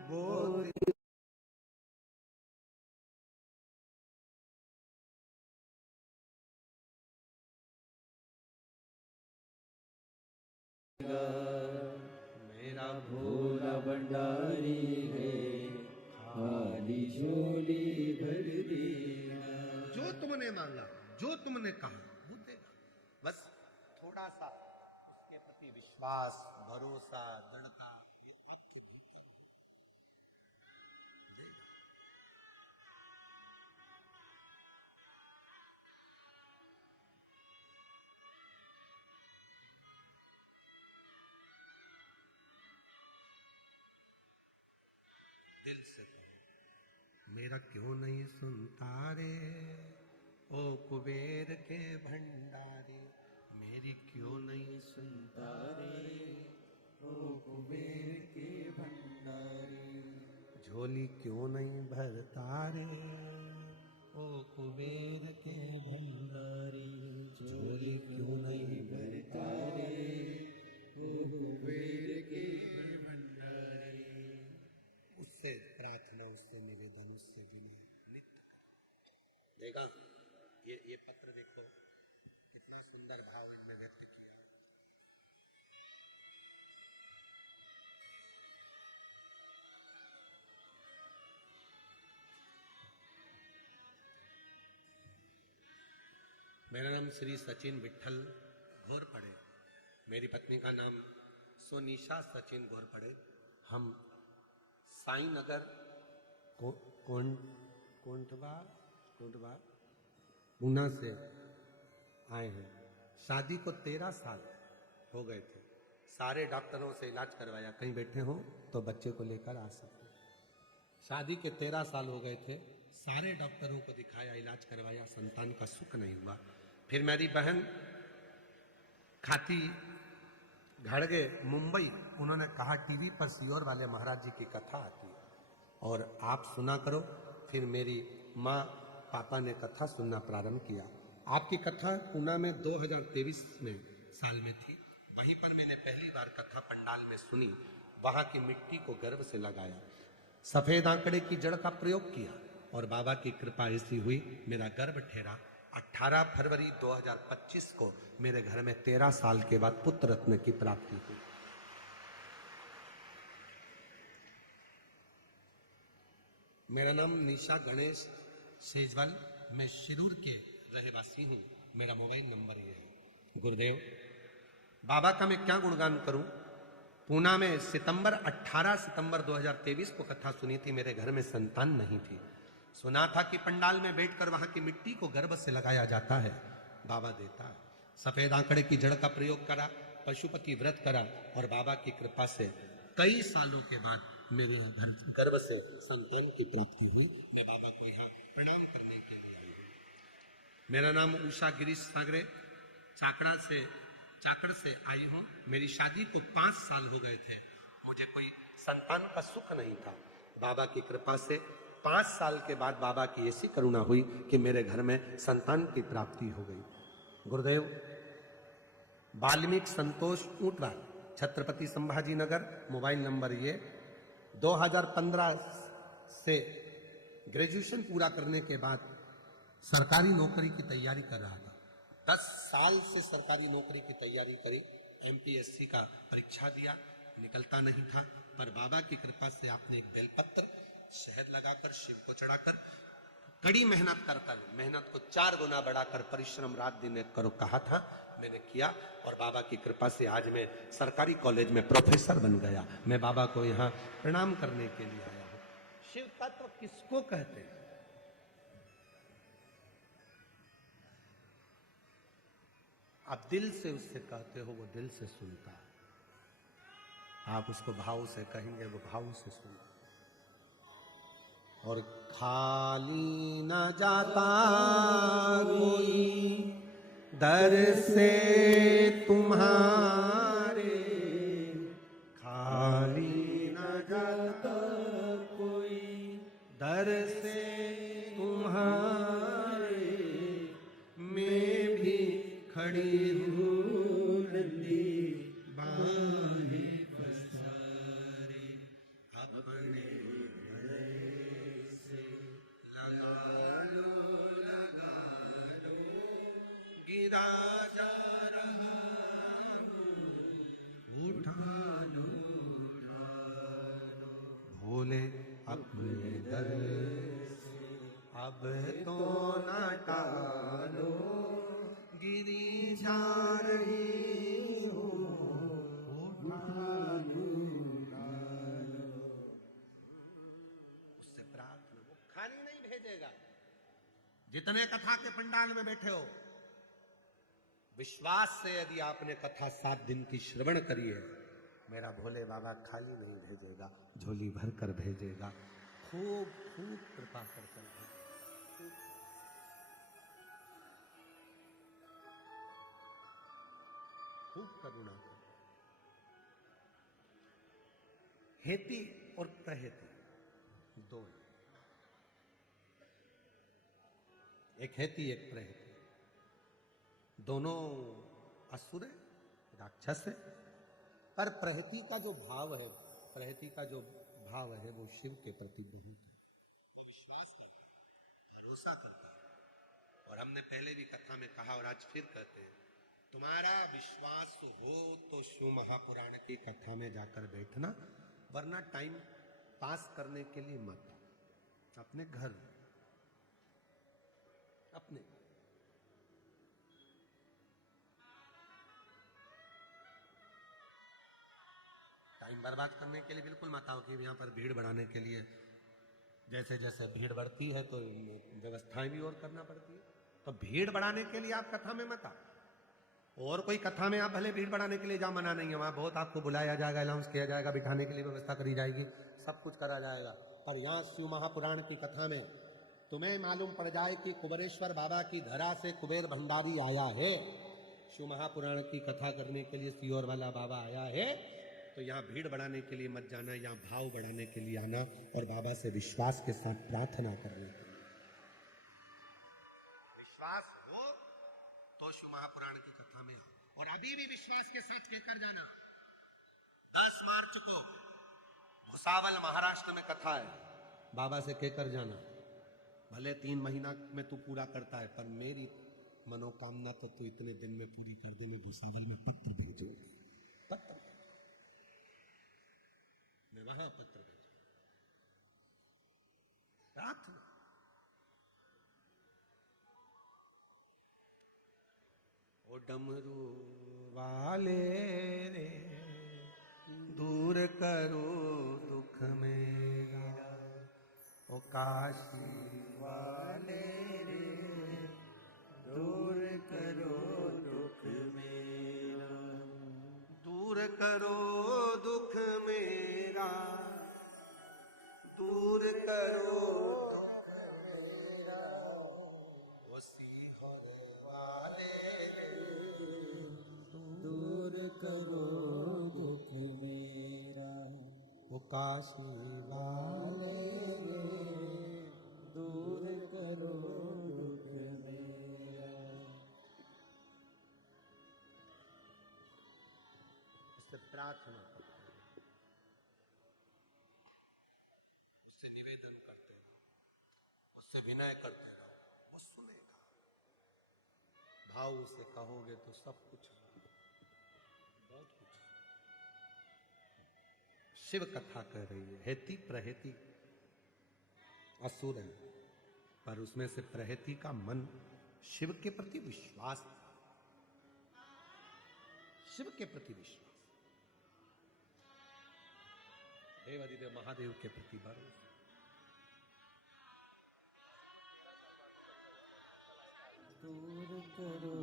वो दिल मेरा भोला भंडारी है, खाली झोली भर देगा। जो तुमने मांगा, जो तुमने कहा वो देगा। बस थोड़ा सा उसके प्रति विश्वास, भरोसा, दृढ़ता ये आपके भीतर। दिल से कहो, मेरा क्यों नहीं सुनता रे ओ कुबेर के भंडारी, मेरी क्यों नहीं सुनता रे ओ कुबेर के भंडारी, झोली क्यों नहीं भरता रे ओ कुबेर के भंडारी, झोली क्यों नहीं भरता रे ओ कुबेर के भंडारी। उससे प्रार्थना, उससे निवेदन, उससे विनय नित्य देखा। ये पत्र देखो कितना सुंदर भाव में व्यक्त किया। मेरा नाम श्री सचिन विठल घोरपड़े, मेरी पत्नी का नाम सोनिशा सचिन घोरपड़े। हम साईं नगर कोंटवा पूना से आए हैं। शादी को 13 साल हो गए थे। सारे डॉक्टरों से इलाज करवाया, कहीं बैठे हो तो बच्चे को लेकर आ सकते। शादी के 13 साल हो गए थे, सारे डॉक्टरों को दिखाया, इलाज करवाया, संतान का सुख नहीं हुआ। फिर मेरी बहन खाती घड़गे मुंबई, उन्होंने कहा टीवी पर सियोर वाले महाराज जी की कथा आती है और आप सुना करो। फिर मेरी माँ पापा ने कथा सुनना प्रारंभ किया। आपकी कथा पूना में 2023 में साल में थी, वहीं पर मैंने पहली बार कथा पंडाल में सुनी। वहां की मिट्टी को गर्व से लगाया, सफेद आंकड़े की जड़ का प्रयोग किया और बाबा की कृपा ऐसी हुई, मेरा गर्भ ठहरा। 18 फरवरी 2025 को मेरे घर में 13 साल के बाद पुत्र रत्न की प्राप्ति हुई। मेरा नाम निशा गणेश सेजवाल, मैं शिरूर के रहवासी हूँ। मेरा मोबाइल नंबर ये है। गुरुदेव बाबा का मैं क्या गुणगान करूं। पूना में 18 सितंबर 2023 को कथा सुनी थी, मेरे घर में संतान नहीं थी। सुना था कि पंडाल में बैठकर वहां की मिट्टी को गर्भ से लगाया जाता है, बाबा देता है। सफेद आंकड़े की जड़ का प्रयोग करा, पशुपति व्रत करा और बाबा की कृपा से कई सालों के बाद मेरे गर्भ से संतान की प्राप्ति हुई। मैं बाबा को यहाँ प्रणाम करने के लिए आई हूँ। मेरा नाम उषा गिरीश सागरे, चाकड़ से आई हूँ। मेरी शादी को 5 साल हो गए थे, मुझे कोई संतान का सुख नहीं था। बाबा की कृपा से 5 साल के बाद बाबा की ऐसी करुणा हुई कि मेरे घर में संतान की प्राप्ति हो गई। गुरुदेव वाल्मीकि संतोष ऊंटवाल, छत्रपति संभाजी नगर, मोबाइल नंबर ये। 2015 से ग्रेजुएशन पूरा करने के बाद सरकारी नौकरी की तैयारी कर रहा था। 10 साल से सरकारी नौकरी की तैयारी करी, एमपीएससी का परीक्षा दिया, निकलता नहीं था। पर बाबा की कृपा से आपने एक बेलपत्र शहद लगाकर, शिव को चढ़ाकर, कड़ी मेहनत कर मेहनत को 4 गुना बढ़ाकर परिश्रम रात दिन एक करो कहा था, मैंने किया और बाबा की कृपा से आज मैं सरकारी कॉलेज में प्रोफेसर बन गया। मैं बाबा को यहाँ प्रणाम करने के लिए आया हूँ। शिव तत्व किसको कहते हैं? आप दिल से उससे कहते हो, वो दिल से सुनता है। आप उसको भाव से कहेंगे, वो भाव से सुनता। और खाली न जाता कोई दर से तुम्हारे, खाली न जाता कोई दर से तुम्हारे, मैं भी खड़ी हूँ नंदी बाहें पसारे, अपने लगा लो गिरा जा रहा उठा लो भोले अपने दर से अब तो न टालो, गिरी जा रही हूँ उठा लो। उससे प्रार्थना, वो खाली नहीं भेजेगा। जितने कथा के पंडाल में बैठे हो, विश्वास से यदि आपने कथा 7 दिन की श्रवण करी है, मेरा भोले बाबा खाली नहीं भेजेगा, झोली भर कर भेजेगा। खूब खूब कृपा कर भेजेगा। खूब करुणा कर। हेती और प्रहेती दोनों, एक हेती एक प्रहेती, दोनों असुर है, राक्षस है। पर प्रहेती का जो भाव है, प्रहेती का जो भाव है वो शिव के प्रति बहुत है, विश्वास करता है, भरोसा करता है। और हमने पहले भी कथा में कहा और आज फिर कहते हैं, तुम्हारा विश्वास हो तो शिव महापुराण की कथा में जाकर बैठना, वरना टाइम पास करने के लिए मत, अपने घर, अपने टाइम बर्बाद करने के लिए बिल्कुल मत आओ कि यहाँ पर भीड़ बढ़ाने के लिए। जैसे जैसे भीड़ बढ़ती है तो व्यवस्थाएं भी और करना पड़ती है, तो भीड़ बढ़ाने के लिए आप कथा में मत आओ। और कोई कथा में आप भले भीड़ बढ़ाने के लिए जाओ, मना नहीं है, वहां बहुत आपको बुलाया जाएगा, अनाउंस किया जाएगा, बिठाने के लिए व्यवस्था करी जाएगी, सब कुछ करा जाएगा। पर यहाँ शिव महापुराण की कथा में तुम्हें मालूम पड़ जाए कि कुबेरेश्वर बाबा की धरा से कुबेर भंडारी आया है, शिव महापुराण की कथा करने के लिए सियोर वाला बाबा आया है, तो यहाँ भीड़ बढ़ाने के लिए मत जाना, यहाँ भाव बढ़ाने के लिए आना और बाबा से विश्वास के साथ प्रार्थना करने के लिए। विश्वास हो तो शिव महापुराण की कथा में आओ। और अभी भी विश्वास के साथ कहकर जाना, 10 मार्च को भुसावल महाराष्ट्र में कथा है, बाबा से कहकर जाना, भले 3 महीना में तू पूरा करता है, पर मेरी मनोकामना तो तू इतने दिन में पूरी कर दे, मैं भुसावल में पत्र भेजूंगी, पत्र मैं वहां पत्र भेजूंगा, प्रार्थना। ओ डमरू वाले रे दूर करो दुख मेरा, ओ काशी वाले रे दूर करो दुख मेरा, दूर करो दुख मेरा, दूर करो दुख मेरा, ओ सीहोर वाले रे दूर करो दुख मेरा, ओ काशी वाले दूर करो दुख मेरा। उससे प्रार्थना करते हैं, उससे निवेदन करते हैं, उससे विनय करते रहो, वो सुनेगा। भाव से कहोगे तो सब कुछ, बहुत कुछ। शिव कथा कह रही है, हेती प्रहेती असुर है, पर उसमें से प्रहेती का मन शिव के प्रति विश्वास था, शिव के प्रति विश्वास, देवाधिदेव महादेव के प्रति भरोसा। दूर करो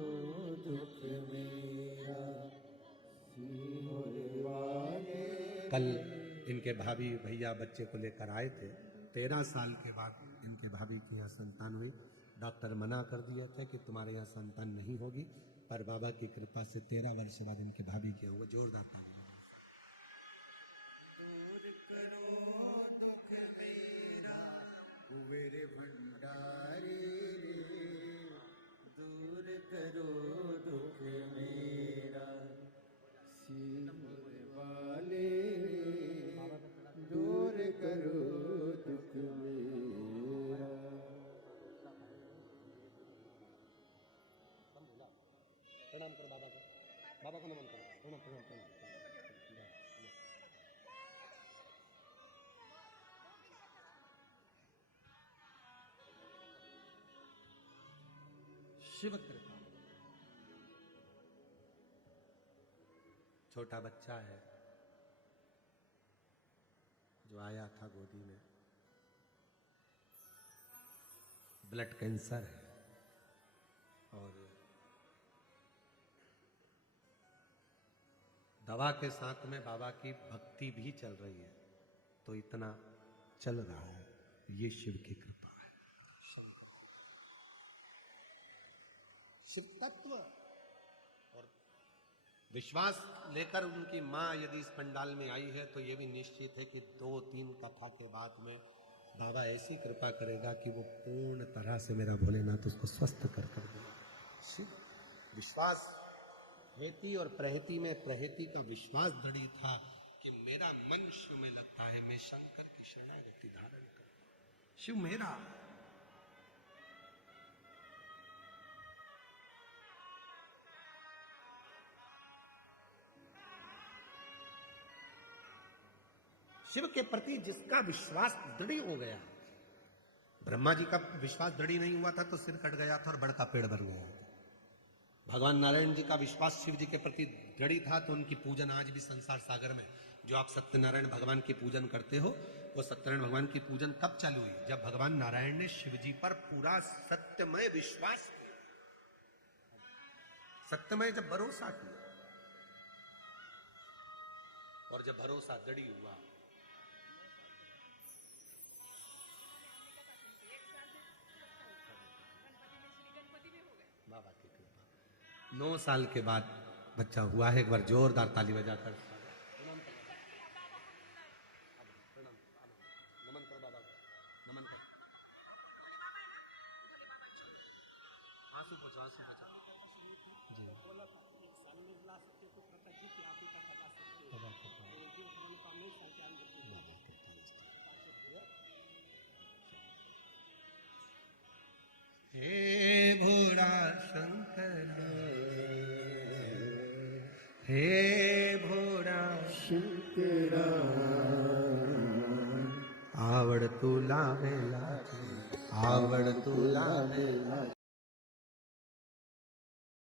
दुख मेरा, सिहोर वाले। कल इनके भाभी भैया बच्चे को लेकर आए थे, 13 साल के बाद इनके भाभी की यहाँ संतान हुई। डॉक्टर मना कर दिया था कि तुम्हारे यहाँ संतान नहीं होगी, पर बाबा की कृपा से 13 वर्ष बाद इनके भाभी के वो जोरदार तालियां। दूर करो दुख मेरा, कुबेर भंडारी रे, दूर करो दुख मेरा, सिहोर वाले रे, दूर करो दुख मेरा। प्रणाम करो बाबा को, बाबा को नमन करो, प्रणाम प्रणाम प्रणाम। शिव कृपा। छोटा बच्चा है जो आया था गोदी में, ब्लड कैंसर है और दवा के साथ में बाबा की भक्ति भी चल रही है, तो इतना चल रहा है। ये शिव की कृपा है। शिव तत्व और विश्वास लेकर उनकी माँ यदि इस पंडाल में आई है, तो ये भी निश्चित है कि 2-3 कथा के बाद में बाबा ऐसी कृपा करेगा कि वो पूर्ण तरह से मेरा भोलेनाथ उसको स्वस्थ कर देगा। शिव विश्वास, हेती और प्रहेती में प्रहेती का विश्वास दृढ़ था कि मेरा मन शिव में लगता है, मैं शंकर की शरणागति धारण करूं, शिव मेरा। शिव के प्रति जिसका विश्वास दृढ़ हो गया, ब्रह्मा जी का विश्वास दृढ़ नहीं हुआ था तो सिर कट गया था और बड़का पेड़ बन गया था। भगवान नारायण जी का विश्वास शिव जी के प्रति दृढ़ था, तो उनकी पूजन आज भी संसार सागर में, जो आप सत्यनारायण भगवान की पूजन करते हो, वो सत्यनारायण भगवान की पूजन कब चालू हुई? जब भगवान नारायण ने शिव जी पर पूरा सत्यमय विश्वास किया, सत्यमय जब भरोसा किया, और जब भरोसा दृढ़ हुआ, बाबा की कृपा 9 साल के बाद बच्चा हुआ है। एक बार जोरदार ताली बजाकर नमन करो बाबा को, नमन करो, आंसू पोछो, आंसू पोछो जी। बाबा को हे भोला शंकर, हे भोला शंकरा, आवड़ तू लावेला, आवड़ तू लावेला।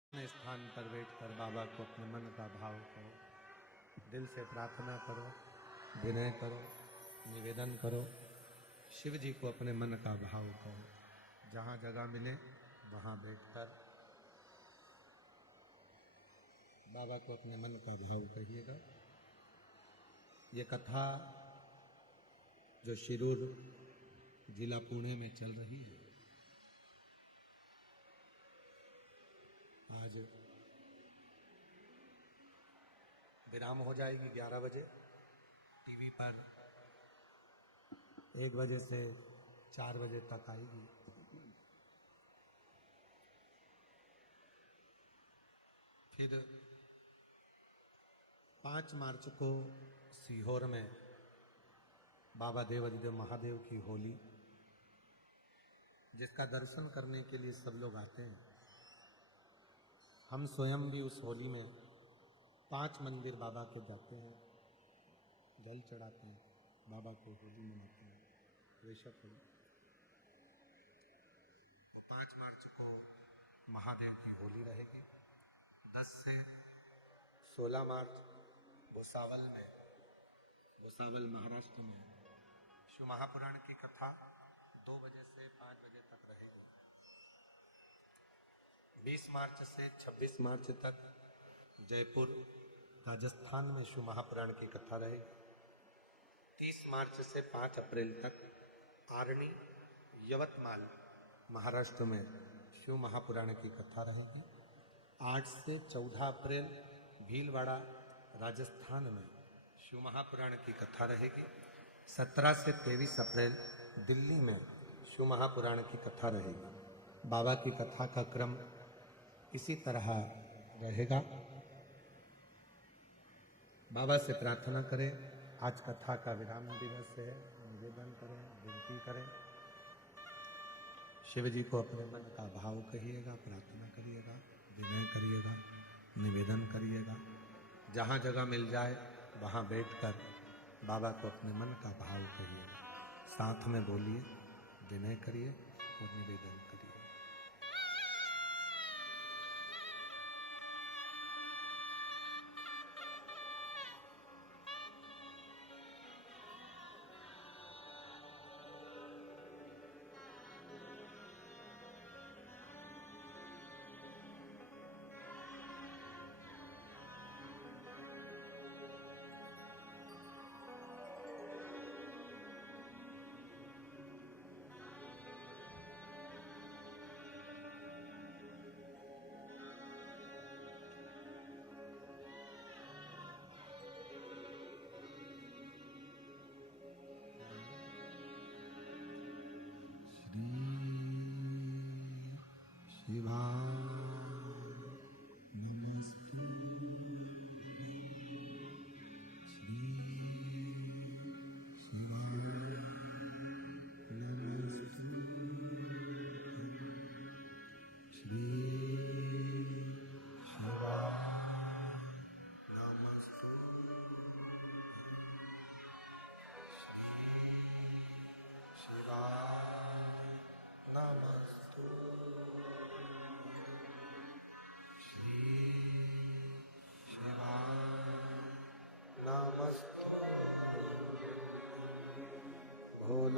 अपने स्थान पर बैठकर बाबा को अपने मन का भाव करो, दिल से प्रार्थना करो, विनय करो, निवेदन करो। शिव जी को अपने मन का भाव करो। जहाँ जगह मिले वहाँ बैठकर बाबा को अपने मन का भाव कहिएगा। ये कथा जो शिरूर जिला पुणे में चल रही है, आज विराम हो जाएगी 11 बजे। टीवी पर 1 बजे से 4 बजे तक आएगी। फिर 5 मार्च को सीहोर में बाबा देव अधिदेव महादेव की होली, जिसका दर्शन करने के लिए सब लोग आते हैं। हम स्वयं भी उस होली में 5 मंदिर बाबा के जाते हैं, जल चढ़ाते हैं, बाबा को होली मनाते हैं, वैशक होली। 5 मार्च को महादेव की होली रहेगी। 10 से 16 मार्च भुसावल में, भुसावल महाराष्ट्र में शिव महापुराण की कथा 2 बजे से 5 बजे तक रहेगी। 20 मार्च से 26 मार्च तक जयपुर राजस्थान में शिव महापुराण की कथा रहेगी। 30 मार्च से 5 अप्रैल तक आरणी यवतमाल महाराष्ट्र में शिव महापुराण की कथा रहेगी। 8 से 14 अप्रैल भीलवाड़ा राजस्थान में शिव महापुराण की कथा रहेगी। 17 से 23 अप्रैल दिल्ली में शिव महापुराण की कथा रहेगी। बाबा की कथा का क्रम इसी तरह रहेगा। बाबा से प्रार्थना करें, आज कथा का विराम दिवस है, निवेदन करें, विनती करें। शिव जी को अपने मन का भाव कहिएगा, प्रार्थना करिएगा, विनय करिएगा, निवेदन करिएगा। जहाँ जगह मिल जाए वहाँ बैठकर बाबा को अपने मन का भाव कहिएगा। साथ में बोलिए, विनय करिए और निवेदन करिए।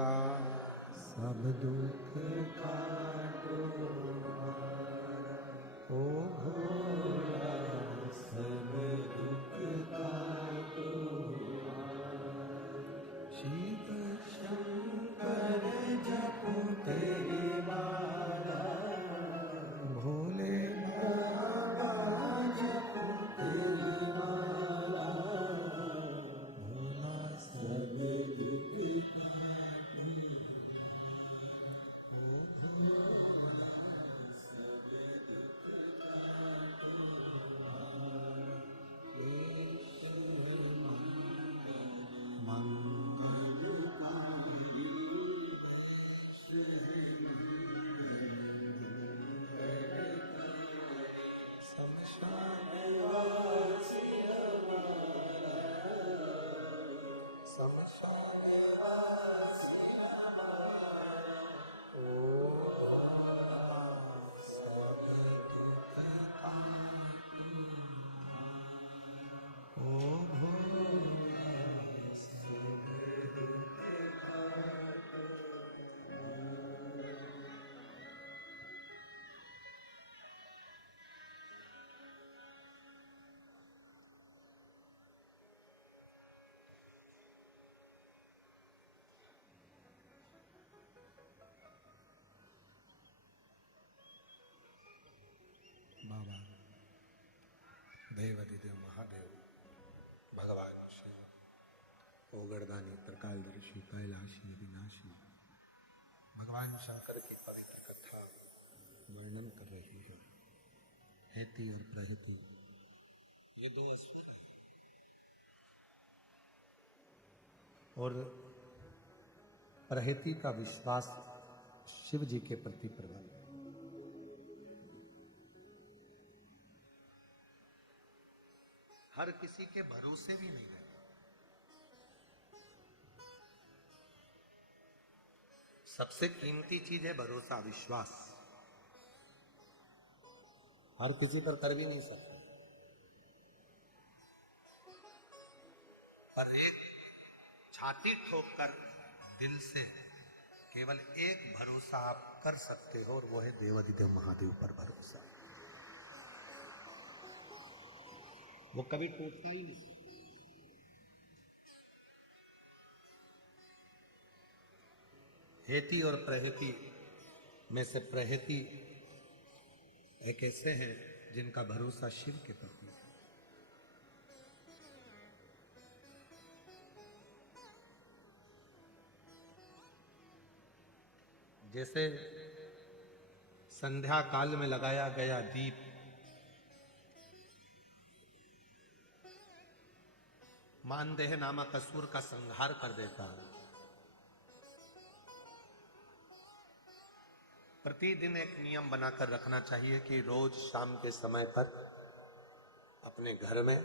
भोला सब दुख काटो ओ भोला सब दुख काटो शिव शंकर जपो तेरी माला भोले बाबा जपो तेरी माला भोला सब दुख काटो ओ भोला सब दुख बाबा देवाधिदेव महादेव भगवान शिव ओगरदानी प्रकालदर्शी कैलाशी विनाशी भगवान शंकर की पवित्र कथा वर्णन कर रही है। हेती और प्रहती ये दो असुर हैं और प्रहती का विश्वास शिव जी के प्रति प्रबल है। हर किसी के भरोसे भी नहीं रहता। सबसे कीमती चीज है भरोसा, विश्वास। हर किसी पर कर भी नहीं सकते, पर एक छाती ठोककर दिल से केवल एक भरोसा आप कर सकते हो और वो है देवाधिदेव महादेव पर भरोसा। वो कभी टूटता ही नहीं। हेती और प्रहती में से प्रहती एक ऐसे हैं जिनका भरोसा शिव के प्रति है। जैसे संध्या काल में लगाया गया दीप मानदेह नामक असुर का संहार कर देता है। प्रतिदिन एक नियम बनाकर रखना चाहिए कि रोज शाम के समय पर अपने घर में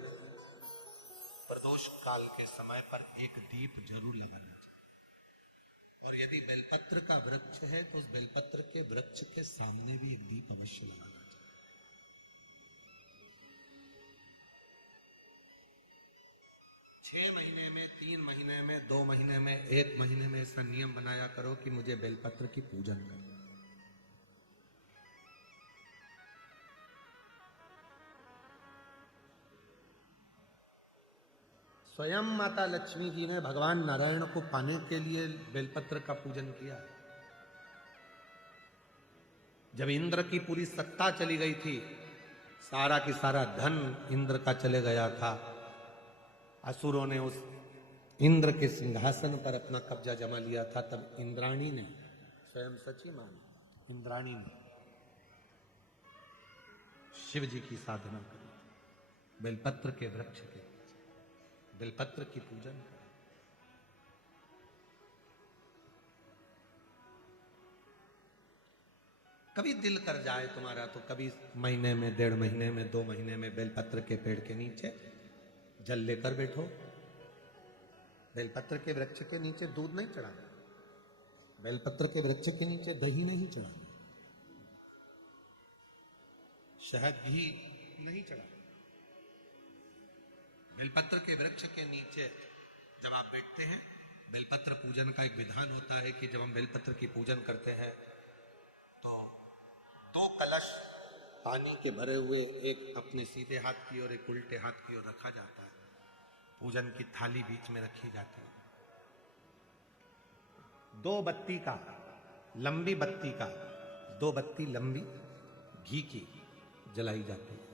प्रदोष काल के समय पर एक दीप जरूर लगाना चाहिए। और यदि बेलपत्र का वृक्ष है तो उस बेलपत्र के वृक्ष के सामने भी एक दीप अवश्य लगाना चाहिए। 6 महीने में, 3 महीने में, 2 महीने में, 1 महीने में ऐसा नियम बनाया करो कि मुझे बेलपत्र की पूजन करना। स्वयं माता लक्ष्मी जी ने भगवान नारायण को पाने के लिए बेलपत्र का पूजन किया। जब इंद्र की पूरी सत्ता चली गई थी, सारा की सारा धन इंद्र का चले गया था, असुरों ने उस इंद्र के सिंहासन पर अपना कब्जा जमा लिया था, तब इंद्राणी ने, स्वयं सची मानी इंद्राणी ने शिव जी की साधना करी, बेलपत्र के वृक्ष के बेलपत्र की पूजन करें। कभी दिल कर जाए तुम्हारा तो कभी महीने में, 1.5 महीने में, 2 महीने में बेलपत्र के पेड़ के नीचे जल लेकर बैठो। बेलपत्र के वृक्ष के नीचे दूध नहीं चढ़ाना, बेलपत्र के वृक्ष के नीचे दही नहीं चढ़ाना, शहद घी नहीं चढ़ाना। बेलपत्र के वृक्ष के नीचे जब आप बैठते हैं बेलपत्र पूजन का एक विधान होता है कि जब हम बेलपत्र की पूजन करते हैं तो 2 कलश पानी के भरे हुए, एक अपने सीधे हाथ की ओर एक उल्टे हाथ की ओर रखा जाता है। पूजन की थाली बीच में रखी जाती है। 2 बत्ती का, लंबी बत्ती का, 2 बत्ती लंबी घी की जलाई जाती है।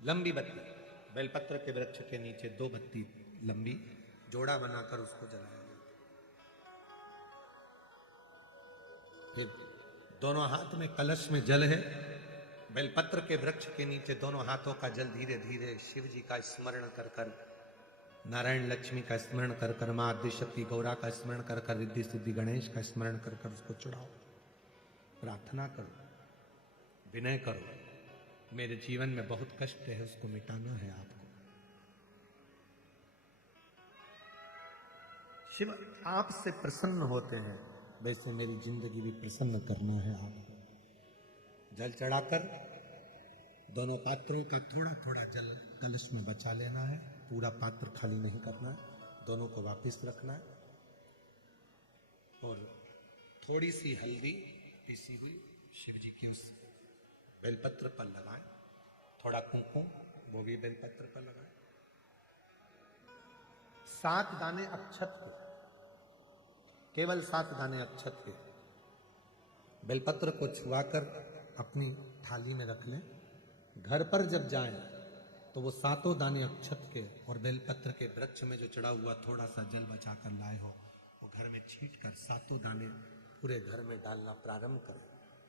लंबी बत्ती, बेलपत्र के वृक्ष के नीचे 2 बत्ती लंबी जोड़ा बनाकर उसको जलाया जाता है। फिर दोनों हाथ में कलश में जल है। बेलपत्र के वृक्ष के नीचे दोनों हाथों का जल धीरे धीरे शिव जी का स्मरण कर कर, नारायण लक्ष्मी का स्मरण कर कर, मां आदिशक्ति गौरा का स्मरण कर कर, रिद्धि सिद्धि गणेश का स्मरण कर कर उसको चढ़ाओ। प्रार्थना करो, विनय करो, मेरे जीवन में बहुत कष्ट है, उसको मिटाना है आपको। शिव आपसे प्रसन्न होते हैं, वैसे मेरी जिंदगी भी प्रसन्न करना है आपको। जल चढ़ाकर दोनों पात्रों का थोड़ा थोड़ा जल कलश में बचा लेना है। पूरा पात्र खाली नहीं करना है, दोनों को वापस रखना है। और थोड़ी सी हल्दी पीसी हुई शिव जी की उस बेलपत्र पर लगाएं। थोड़ा कुंकुम वो भी बेलपत्र पर लगाएं। 7 दाने अक्षत के, केवल 7 दाने अक्षत के बेलपत्र को छुआकर अपनी थाली में रख लें। घर पर जब जाएं तो वो 7 दाने अक्षत के और बेलपत्र के वृक्ष में जो चढ़ा हुआ थोड़ा सा जल बचाकर लाए हो, वो घर में छींट कर 7 दाने पूरे घर में डालना प्रारंभ करें।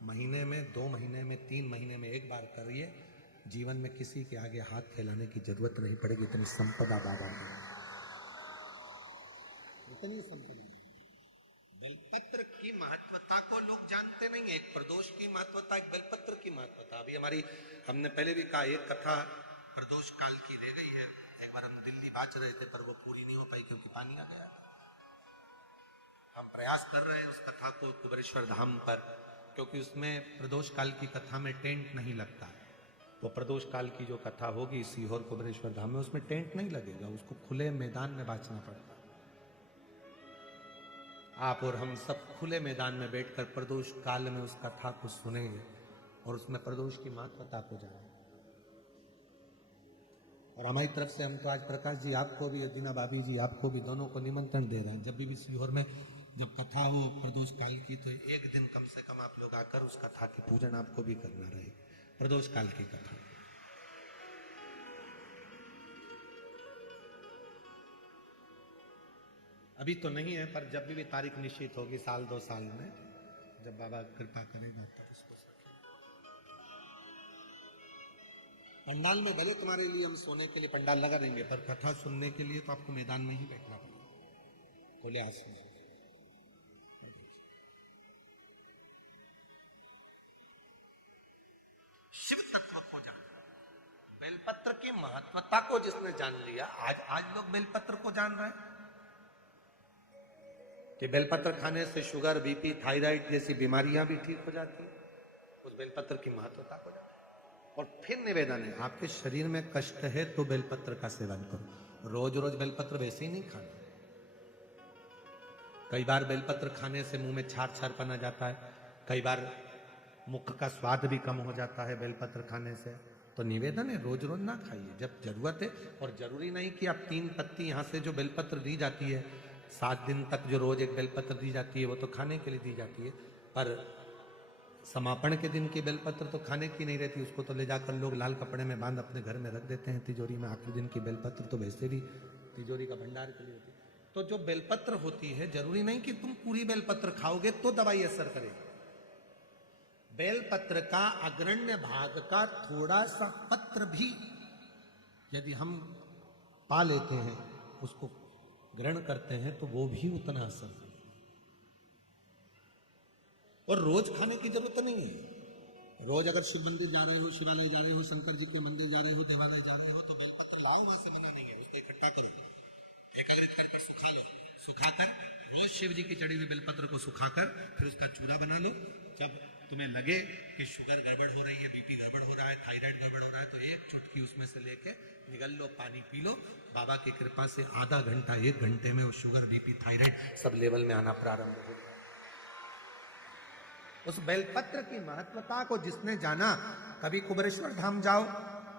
महीने में, 2 महीने में, 3 महीने में एक बार करिए। जीवन में किसी के आगे हाथ फैलाने की जरूरत नहीं पड़ेगी। इतनी संपदा बाबा है, इतनी संपदा। बेलपत्र की महत्वता को लोग जानते नहीं है। एक प्रदोष की महत्वता, एक बेलपत्र की महत्वता। अभी हमने पहले भी कहा, एक कथा प्रदोष काल की रह गई है। एक बार हम दिल्ली बाज रहे थे पर वो पूरी नहीं हो पाई क्योंकि पानी आ गया। हम प्रयास कर रहे हैं उस कथा को कुबेरेश्वर धाम पर, क्योंकि उसमें प्रदोष काल की कथा में टेंट नहीं लगता। वो प्रदोष काल की जो कथा होगी सीहोर कुबेरेश्वर धाम में, उसमें टेंट नहीं लगेगा, उसको खुले मैदान में बांचना पड़ता। आप और हम सब खुले मैदान में बैठकर प्रदोष काल में उस कथा को सुनेंगे और उसमें प्रदोष की महत्वता को जानेंगे। और हमारी तरफ से हम तो आज प्रकाश जी आपको भी, दीना भाभी जी आपको भी, दोनों को निमंत्रण दे रहे हैं। जब भी सीहोर में जब कथा हो प्रदोष काल की, तो एक दिन कम से कम आप लोग आकर उस कथा की पूजन आपको भी करना रहे। प्रदोष काल की कथा अभी तो नहीं है, पर जब भी तारीख निश्चित होगी, 1-2 साल में, जब बाबा कृपा करेगा तब उसको पंडाल में भले तुम्हारे लिए हम सोने के लिए पंडाल लगा देंगे, पर कथा सुनने के लिए तो आपको मैदान में ही बैठना पड़ेगा, खुले आसमान। शिव तत्व को जान, बेलपत्र की महत्वता को जिसने जान लिया, आज लोग बेलपत्र को जान रहे हैं कि बेलपत्र खाने से शुगर, बीपी, थायराइड जैसी बीमारियां भी ठीक हो जाती है। उस बेलपत्र की महत्वता को जान। और फिर निवेदन है, आपके शरीर में कष्ट है तो बेलपत्र का सेवन करो। रोज रोज बेलपत्र वैसे ही नहीं खाना। कई बार बेलपत्र खाने से मुंह में छार छारपन आ जाता है, कई बार मुख का स्वाद भी कम हो जाता है बेलपत्र खाने से। तो निवेदन है, रोज रोज ना खाइए, जब जरूरत है। और जरूरी नहीं कि आप 3 पत्ती यहाँ से जो बेलपत्र दी जाती है 7 दिन तक, जो रोज एक बेलपत्र दी जाती है, वो तो खाने के लिए दी जाती है। पर समापन के दिन की बेलपत्र तो खाने की नहीं रहती, उसको तो ले जाकर लोग लाल कपड़े में बांध अपने घर में रख देते हैं तिजोरी में। आखिरी दिन की बेलपत्र तो वैसे भी तिजोरी का भंडार के लिए होती है। तो जो बेलपत्र होती है, जरूरी नहीं कि तुम पूरी बेलपत्र खाओगे तो दवाई असर करेगी। बेलपत्र का अग्रण्य भाग का थोड़ा सा पत्र भी यदि हम पा लेते हैं, उसको ग्रहण करते हैं, तो वो भी उतना असर करता है। और रोज खाने की जरूरत नहीं है। रोज अगर शिव मंदिर जा रहे हो, शिवालय जा रहे हो, शंकर जी के मंदिर जा रहे हो, देवालय जा रहे हो, तो बेलपत्र लाओ, वहां से मना नहीं है। उसको इकट्ठा करो, एकत्रित करके सुखा लो। सुखाकर रोज शिव जी की चढ़ी हुई बेलपत्र को सुखाकर फिर उसका चूरा बना लो। जब तुम्हें लगे कि शुगर गड़बड़ हो रही है, बीपी गड़बड़ हो रहा है, थायराइड गड़बड़ हो रहा है, तो एक चुटकी उसमें से लेके निगल लो, पानी पी लो। बाबा की कृपा से आधा घंटा 1 घंटे में वो sugar, BP, thyroid sub level में आना प्रारंभ हो गया। उस बेलपत्र की महत्वता को जिसने जाना, कभी कुबेरेश्वर धाम जाओ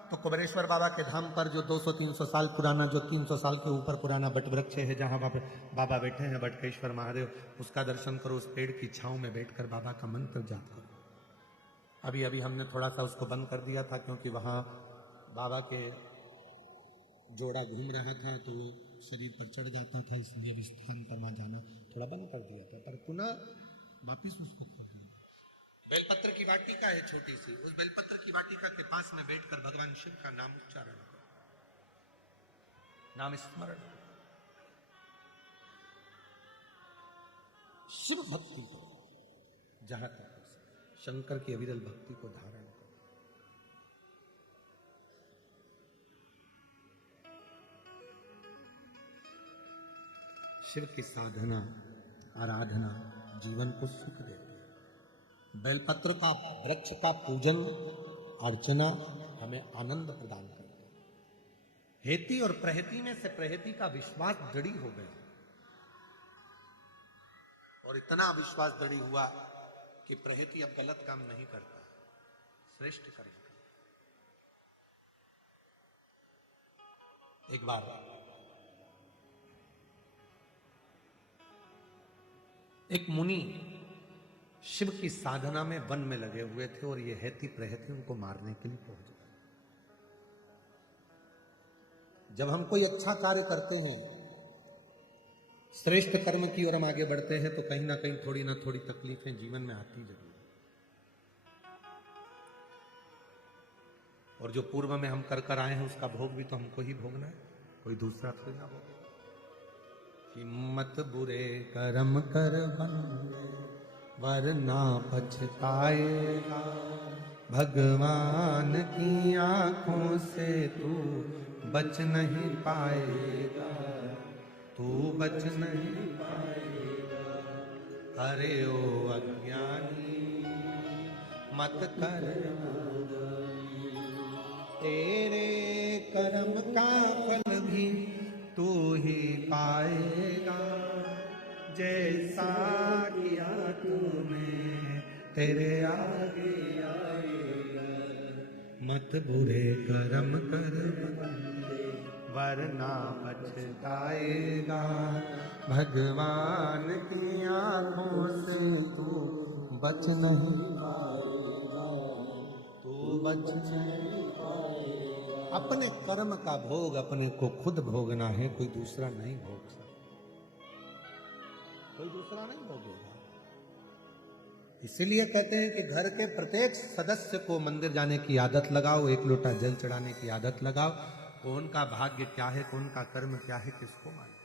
तो कुबेरेश्वर बाबा के धाम पर जो 200-300 साल पुराना, जो 300 साल के ऊपर पुराना बट वृक्ष है, जहां बाबा बैठे हैं, बटकेश्वर महादेव, उसका दर्शन करो। उस पेड़ की छांव में बैठकर बाबा का मंत्र जाप करो। अभी अभी हमने थोड़ा सा उसको बंद कर दिया था, क्योंकि वहां बाबा के जोड़ा घूम रहा था तो वो शरीर पर चढ़ जाता था, इसलिए अब स्थान करना जाना थोड़ा बंद कर दिया था, पर पुनः वापिस उसको खोल दिया। बेलपत्र की वाटिका है छोटी सी, उस बेलपत्र की वाटिका के पास में बैठकर भगवान शिव का नाम उच्चारण करो, नाम स्मरण, शिव भक्ति करो जहां तक हो सके, शंकर की अविरल भक्ति को धारण करो। शिव की साधना, आराधना जीवन को सुख देती है। बेलपत्र का वृक्ष का पूजन अर्चना हमें आनंद प्रदान करती है। हेती और प्रहती में से प्रहती का विश्वास दृढ़ी हो गया, और इतना विश्वास दृढ़ी हुआ कि प्रहती अब गलत काम नहीं करता, श्रेष्ठ करेगा। एक बार एक मुनि शिव की साधना में वन में लगे हुए थे, और ये हेती प्रहती उनको मारने के लिए पहुंच गए। जब हम कोई अच्छा कार्य करते हैं, श्रेष्ठ कर्म की ओर हम आगे बढ़ते हैं, तो कहीं ना कहीं थोड़ी ना थोड़ी तकलीफें जीवन में आती जरूर, और जो पूर्व में हम कर कर आए हैं उसका भोग भी तो हमको ही भोगना है, कोई दूसरा थोड़ी ना भोगे। हिम्मत बुरे कर्म कर बंदे वरना पछताएगा, भगवान की आंखों से तू बच नहीं पाएगा, तू बच नहीं पाएगा। अरे ओ अज्ञानी मत कर, तेरे कर्म का फल भी तू ही पाएगा, जैसा किया तूने तेरे आगे आएगा। मत बुरे कर्म कर वरना पछताएगा, भगवान की आंखों से तू बच नहीं पाएगा, तू बच नहीं पाएगा। अपने कर्म का भोग अपने को खुद भोगना है, कोई दूसरा नहीं भोग सकता, कोई दूसरा नहीं भोगेगा। इसीलिए कहते हैं कि घर के प्रत्येक सदस्य को मंदिर जाने की आदत लगाओ, एक लोटा जल चढ़ाने की आदत लगाओ। कौन का भाग्य क्या है, कौन का कर्म क्या है, किसको मालूम।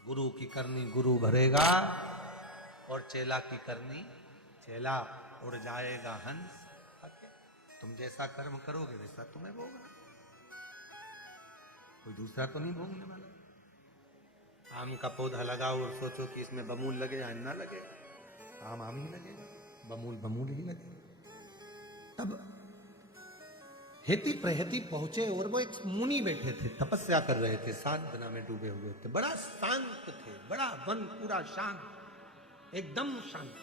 गुरु की करनी गुरु भरेगा, और चेला की करनी चेला, उड़ जाएगा हंस हके। तुम जैसा कर्म करोगे वैसा तुम्हें भोगना, कोई दूसरा तो नहीं भोगने वाला। आम का पौधा लगाओ और सोचो कि इसमें बमूल लगे या ना लगे, आम आम ही लगेगा, बमूल बमूल ही लगेगा। तब हेती प्रहती पहुंचे, और वो एक मुनि बैठे थे, तपस्या कर रहे थे, साधना में डूबे हुए थे, बड़ा शांत थे, बड़ा वन पूरा शांत, एकदम शांत।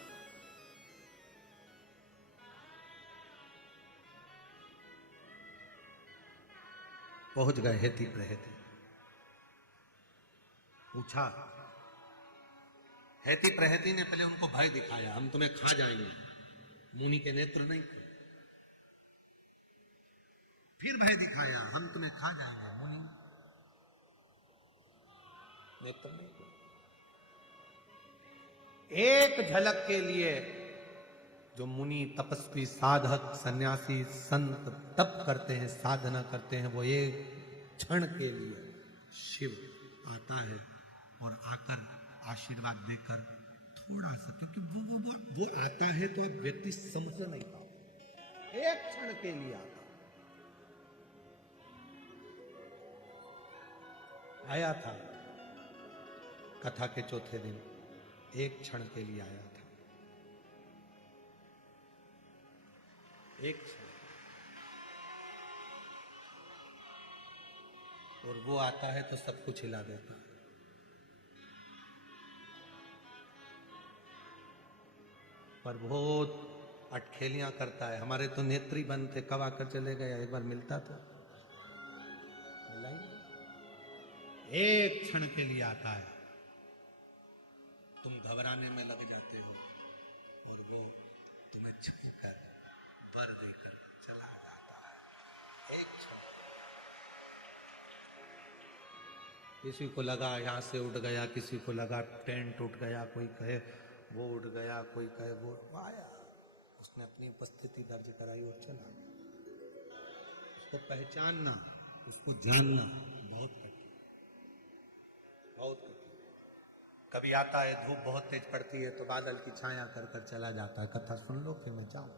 पहुंच गए हेती प्रहती, पूछा। हेती प्रहती ने पहले उनको भय दिखाया, हम तुम्हें खा जाएंगे, मुनि के नेत्र नहीं। फिर भय दिखाया, हम तुम्हें खा जाएंगे, मुनि नेत्र नहीं। एक झलक के लिए जो मुनि, तपस्वी, साधक, सन्यासी, संत तप करते हैं, साधना करते हैं, वो एक क्षण के लिए शिव आता है और आकर आशीर्वाद देकर थोड़ा सा, क्योंकि वो आता है तो आप व्यक्ति समझ नहीं पाओ, एक क्षण के लिए आता। आया था कथा के चौथे दिन, एक क्षण के लिए आया था। एक क्षण। और वो आता है तो सब कुछ हिला देता है। पर बहुत अटखेलियां करता है। हमारे तो नेत्री बंद थे, कब आकर चले गया। एक बार मिलता तो मिला ही नहीं। एक क्षण के लिए आता है, तुम घबराने में लग जाते हो और वो तुम्हें छूकर वर देकर चला जाता है। एक क्षण। किसी को लगा यहां से उठ गया, किसी को लगा टेंट उठ गया, कोई कहे वो उठ गया, कोई कहे वो आया। उसने अपनी उपस्थिति दर्ज कराई और चला गया। उसको पहचानना, उसको जानना बहुत कठिन, बहुत कठिन। कभी आता है, धूप बहुत तेज पड़ती है तो बादल की छाया कर कर चला जाता है, कथा सुन लो फिर मैं जाऊं।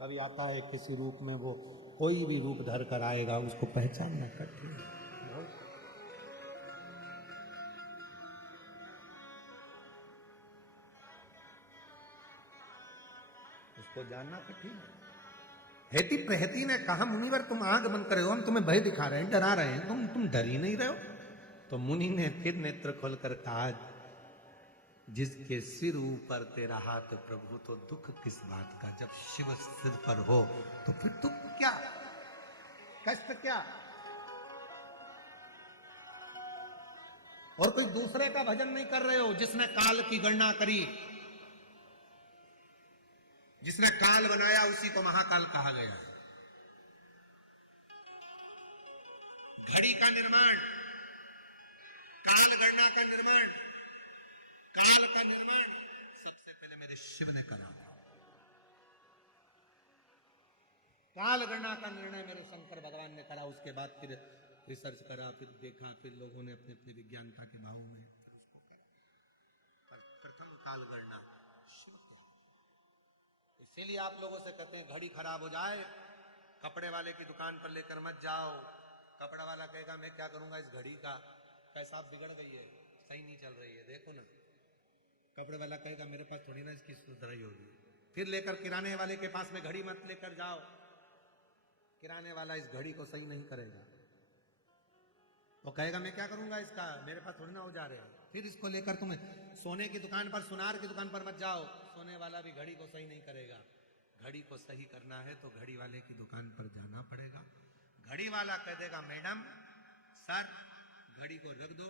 कभी आता है किसी रूप में, वो कोई भी रूप धर कर आएगा, उसको पहचानना कठिन है बहुत। उसको जानना कठिन है। हेती प्रहती ने कहा, मुनिवर तुम आंख बंद करे हो, हम तुम्हें भय दिखा रहे हैं, डरा रहे हैं, तुम डर ही नहीं रहे हो। तो मुनि ने फिर नेत्र खोलकर कहा, जिसके सिर ऊपर तेरा हाथ प्रभु, तो दुख किस बात का। जब शिव सिर पर हो तो फिर दुख क्या, कष्ट क्या। और कोई दूसरे का भजन नहीं कर रहे हो। जिसने काल की गणना करी, जिसने काल बनाया, उसी को महाकाल कहा गया है। घड़ी का निर्माण, काल गणना का निर्माण, काल का निर्माण सबसे पहले मेरे शिव ने करा। काल गणना का निर्णय मेरे शंकर भगवान ने करा। उसके बाद फिर रिसर्च करा, फिर देखा, फिर लोगों ने अपनी अपनी विज्ञानता के भाव में फिर उसको करा। पर प्रथम काल गणना शिव ने। इसीलिए आप लोगों से कहते हैं घड़ी खराब हो जाए, कपड़े वाले की दुकान पर लेकर मत जाओ। कपड़ा वाला कहेगा मैं क्या करूंगा इस घड़ी का, पैसा बिगड़ गई है, सही नहीं चल रही है, देखो ना। कपड़े वाला कहेगा मेरे पास थोड़ी ना इसकी सुधराई होगी। फिर लेकर किराने वाले के पास में घड़ी मत लेकर जाओ, किराने वाला इस घड़ी को सही नहीं करेगा। वो कहेगा मैं क्या करूंगा इसका, मेरे पास थोड़ी ना हो जा रहे हैं। फिर इसको लेकर तुम्हें सोने की दुकान पर, सुनार की दुकान पर मत जाओ, सोने वाला भी घड़ी को सही नहीं करेगा। घड़ी को सही करना है तो घड़ी वाले की दुकान पर जाना पड़ेगा। घड़ी वाला कह देगा मैडम सर घड़ी को रख दो,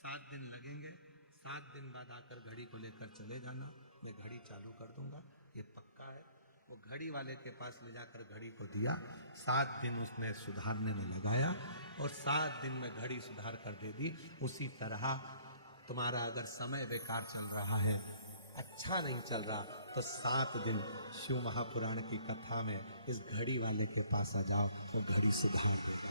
7 दिन लगेंगे, 7 दिन बाद आकर घड़ी को लेकर चले जाना, मैं घड़ी चालू कर दूंगा, ये पक्का है। वो घड़ी वाले के पास ले जाकर घड़ी को दिया, 7 दिन उसने सुधारने में लगाया और 7 दिन में घड़ी सुधार कर दे दी। उसी तरह तुम्हारा अगर समय बेकार चल रहा है, अच्छा नहीं चल रहा, तो 7 दिन शिव महापुराण की कथा में इस घड़ी वाले के पास आ जाओ, वो घड़ी सुधार देगा।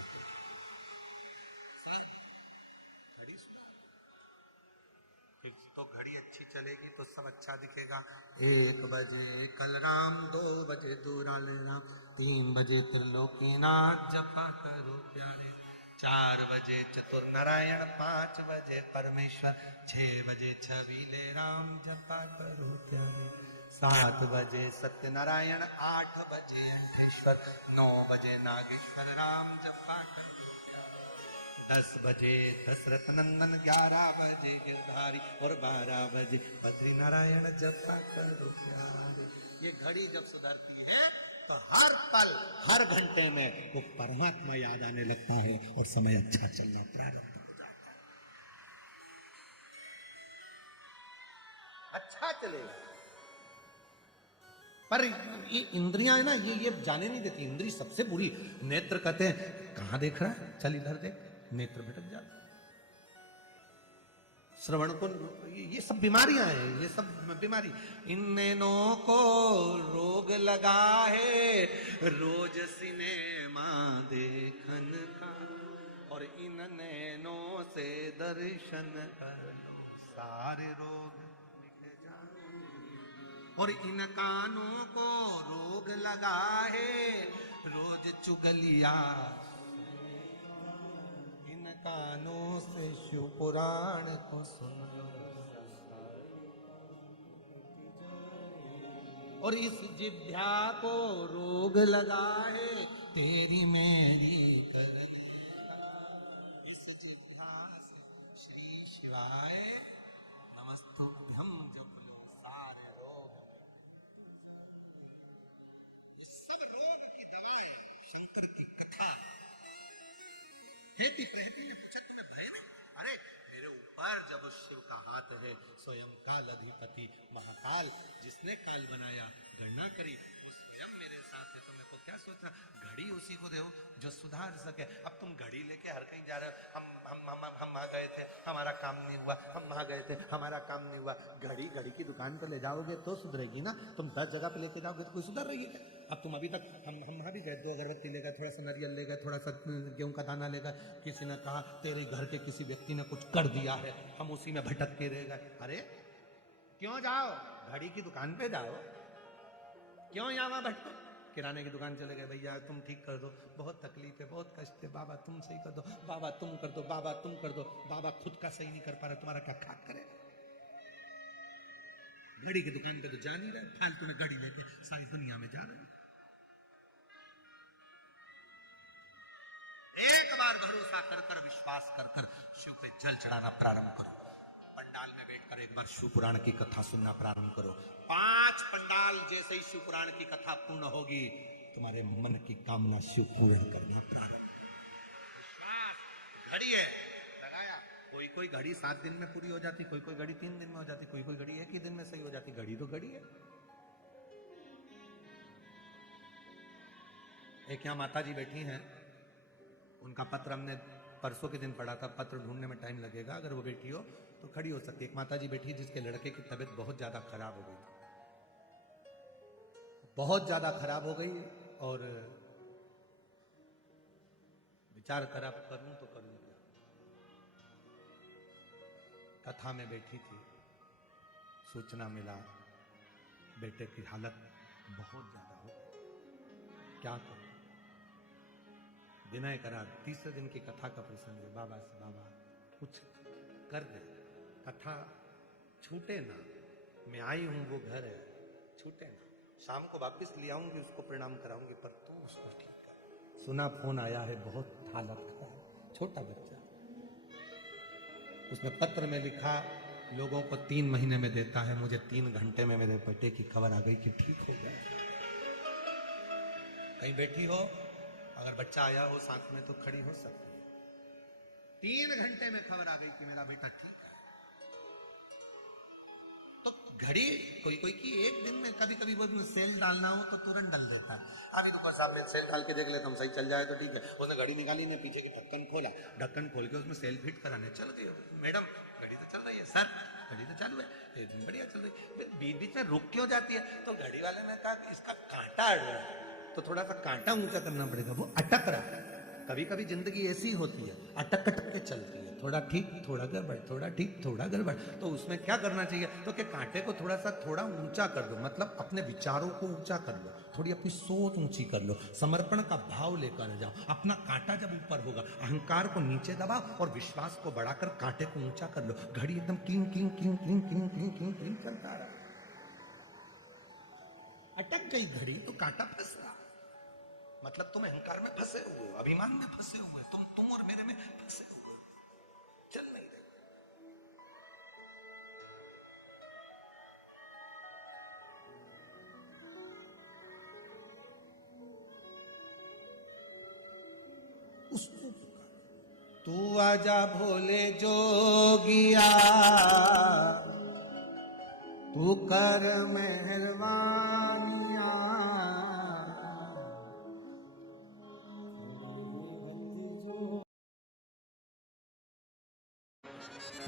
तो घड़ी अच्छी चलेगी तो सब अच्छा दिखेगा। 1 बजे कल राम, 2 बजे दूराल राम, 3 बजे त्रिलोकीनाथ जपा करो प्यारे, 4 बजे चतुर नारायण, 5 बजे परमेश्वर, 6 बजे छबीले राम जपा करो प्यारे, 7 बजे सत्यनारायण, 8 बजे अंकेश्वर, 9 बजे नागेश्वर राम जपा करो, 10 बजे दशरथ नंदन, 11 बजे गिरधारी और 12 बजे बद्री नारायण जपा करो प्यारे। ये घड़ी जब सुधरती है तो हर पल हर घंटे में वो परमात्मा याद आने लगता है और समय अच्छा चलना प्रारंभ हो जाता है। अच्छा चलेगा। पर ये इंद्रियां है ना, ये जाने नहीं देती। इंद्री सबसे बुरी। नेत्र कहते हैं कहां देख रहा है, चल इधर देख, नेत्र भटक जाता। श्रवण को, ये सब बीमारियां हैं, ये सब बीमारी। इन नैनों को रोग लगा है रोज सिनेमा देखन का, और इन नैनों से दर्शन कर लो सारे रोग मिट जाए। और इन कानों को रोग लगा है रोज चुगलिया, इन कानों से शिव पुराण को सुन लो। और इस जिभ्या को रोग लगा है तेरी मेरी करनी। इस जिभ्या से श्री शिवाय नमस्तुभ्यम जप लो सारे रोग। ये सब रोग की दवाएं शंकर की कथा। हेती प्रेती ने पूछा तुम्हें भय नहीं? अरे मेरे ऊपर जब शिव का हाथ है, स्वयं काल अधिपति महाकाल, जिसने काल बनाया गणना करी वो स्वयं मेरे साथ है, तो मेरे को क्या सोचना, घड़ी उसी को दो जो सुधार सके। अब तुम घड़ी लेके हर कहीं जा रहे हो, हम वहां गए थे हमारा काम नहीं हुआ, हम वहां गए थे हमारा काम नहीं हुआ। घड़ी की दुकान पर ले जाओगे तो सुधरेगी ना, तुम 10 जगह पे लेके जाओगे तो कोई सुधर रही है? अब तुम अभी तक हम वहां भी गए, 2 अगरबत्ती ले गए, थोड़ा सा नारियल ले गए, थोड़ा सा गेहूं का दाना ले गए, किसी ने कहा तेरे घर के किसी व्यक्ति ने कुछ कर दिया है, हम उसी में भटक के रह गए। अरे क्यों जाओ, घड़ी की दुकान पे जाओ, क्यों यहाँ भटको? किराने की दुकान चले गए, भैया तुम ठीक कर दो, बहुत तकलीफ है, बहुत कष्ट है, बाबा तुम सही कर दो, बाबा तुम कर दो, बाबा तुम कर दो। बाबा खुद का सही नहीं कर पा रहे, तुम्हारा क्या खाक करे? घड़ी की दुकान पे तो जा नहीं रहे, फालतू में घड़ी लेके सारी दुनिया में जा रहे। एक बार भरोसा कर कर, विश्वास कर कर शिव पे जल चढ़ाना प्रारंभ करो। पंडाल में बैठकर एक बार शिव पुराण की कथा सुनना प्रारंभ करो। 5 पंडाल जैसे ही शिव पुराण की कथा पूर्ण होगी, तुम्हारे मन की कामना शिव पूर्ण करना प्रारंभ। विश्वास घड़ी है लगाया, कोई घड़ी 7 दिन में पूरी हो जाती, कोई घड़ी 3 दिन में हो जाती, कोई घड़ी 1 ही दिन में सही हो जाती। घड़ी तो घड़ी है। एक यहाँ माता जी बैठी हैं, उनका पत्र हमने परसों के दिन पढ़ा था, पत्र ढूंढने में टाइम लगेगा, अगर वो बैठी हो तो खड़ी हो सकती है। एक माता जी बैठी जिसके लड़के की तबीयत बहुत ज्यादा खराब हो गई, बहुत ज्यादा खराब हो गई, और विचार करा करूं तो करूं क्या। कथा में बैठी थी, सूचना मिला बेटे की हालत बहुत ज्यादा हो गई, क्या करूं? विनय करा, 3 दिन की कथा का प्रसंग है, बाबा से बाबा कुछ कर दे, कथा छूटे ना, मैं आई हूं वो घर है, छूटे ना, शाम को वापस ले आऊंगी, उसको प्रणाम कराऊंगी, पर तू उसको ठीक कर। सुना फोन आया है, बहुत हालत खराब, छोटा बच्चा, उसने पत्र में लिखा लोगों को 3 महीने में देता है, मुझे 3 घंटे में मेरे बेटे की खबर आ गई कि ठीक हो गया। कहीं बैठी हो, अगर बच्चा आया हो साथ में तो खड़ी हो सकती है। 3 घंटे में खबर आ गई कि मेरा बेटा ठीक है। तो घड़ी कोई की 1 दिन में, कभी कभी वो सेल डालना हो तो तुरंत डाल देता है। अभी तो बस आप सेल डाल के देख लेते, हम सही चल जाए तो ठीक है। उसने घड़ी निकाली ने, पीछे की ढक्कन खोला, ढक्कन खोल के उसमें सेल फिट कराने चल गई। मैडम घड़ी तो चल रही है, सर घड़ी तो चालू है, एकदम बढ़िया चल रही है, बीच बीच में रुक क्यों जाती है? तो घड़ी वाले ने कहा इसका कांटा अड़ रहा है, तो थोड़ा सा कांटा ऊंचा करना पड़ेगा, वो अटक रहा है। कभी कभी जिंदगी ऐसी होती है, अटक अटक के चलती है, थोड़ा ठीक थोड़ा गड़बड़, थोड़ा ठीक थोड़ा गड़बड़। तो उसमें क्या करना चाहिए? तो कि कांटे को थोड़ा ऊंचा कर दो, मतलब अपने विचारों को ऊंचा कर लो, थोड़ी अपनी सोच ऊंची कर लो, समर्पण का भाव लेकर जाओ। अपना कांटा जब ऊपर होगा, अहंकार को नीचे दबाओ और विश्वास को बढ़ाकर कांटे को ऊंचा कर लो। घड़ी एकदम king king king king king king king king चलता रहा, अटक गई घड़ी तो कांटा फंस रहा, मतलब तुम अहंकार में फंसे हुए हो, अभिमान में फंसे हुए, तुम और मेरे में फंसे हुए, चल नहीं रहे। उसको तू आजा भोले जोगिया, तू कर मेहरबानिया,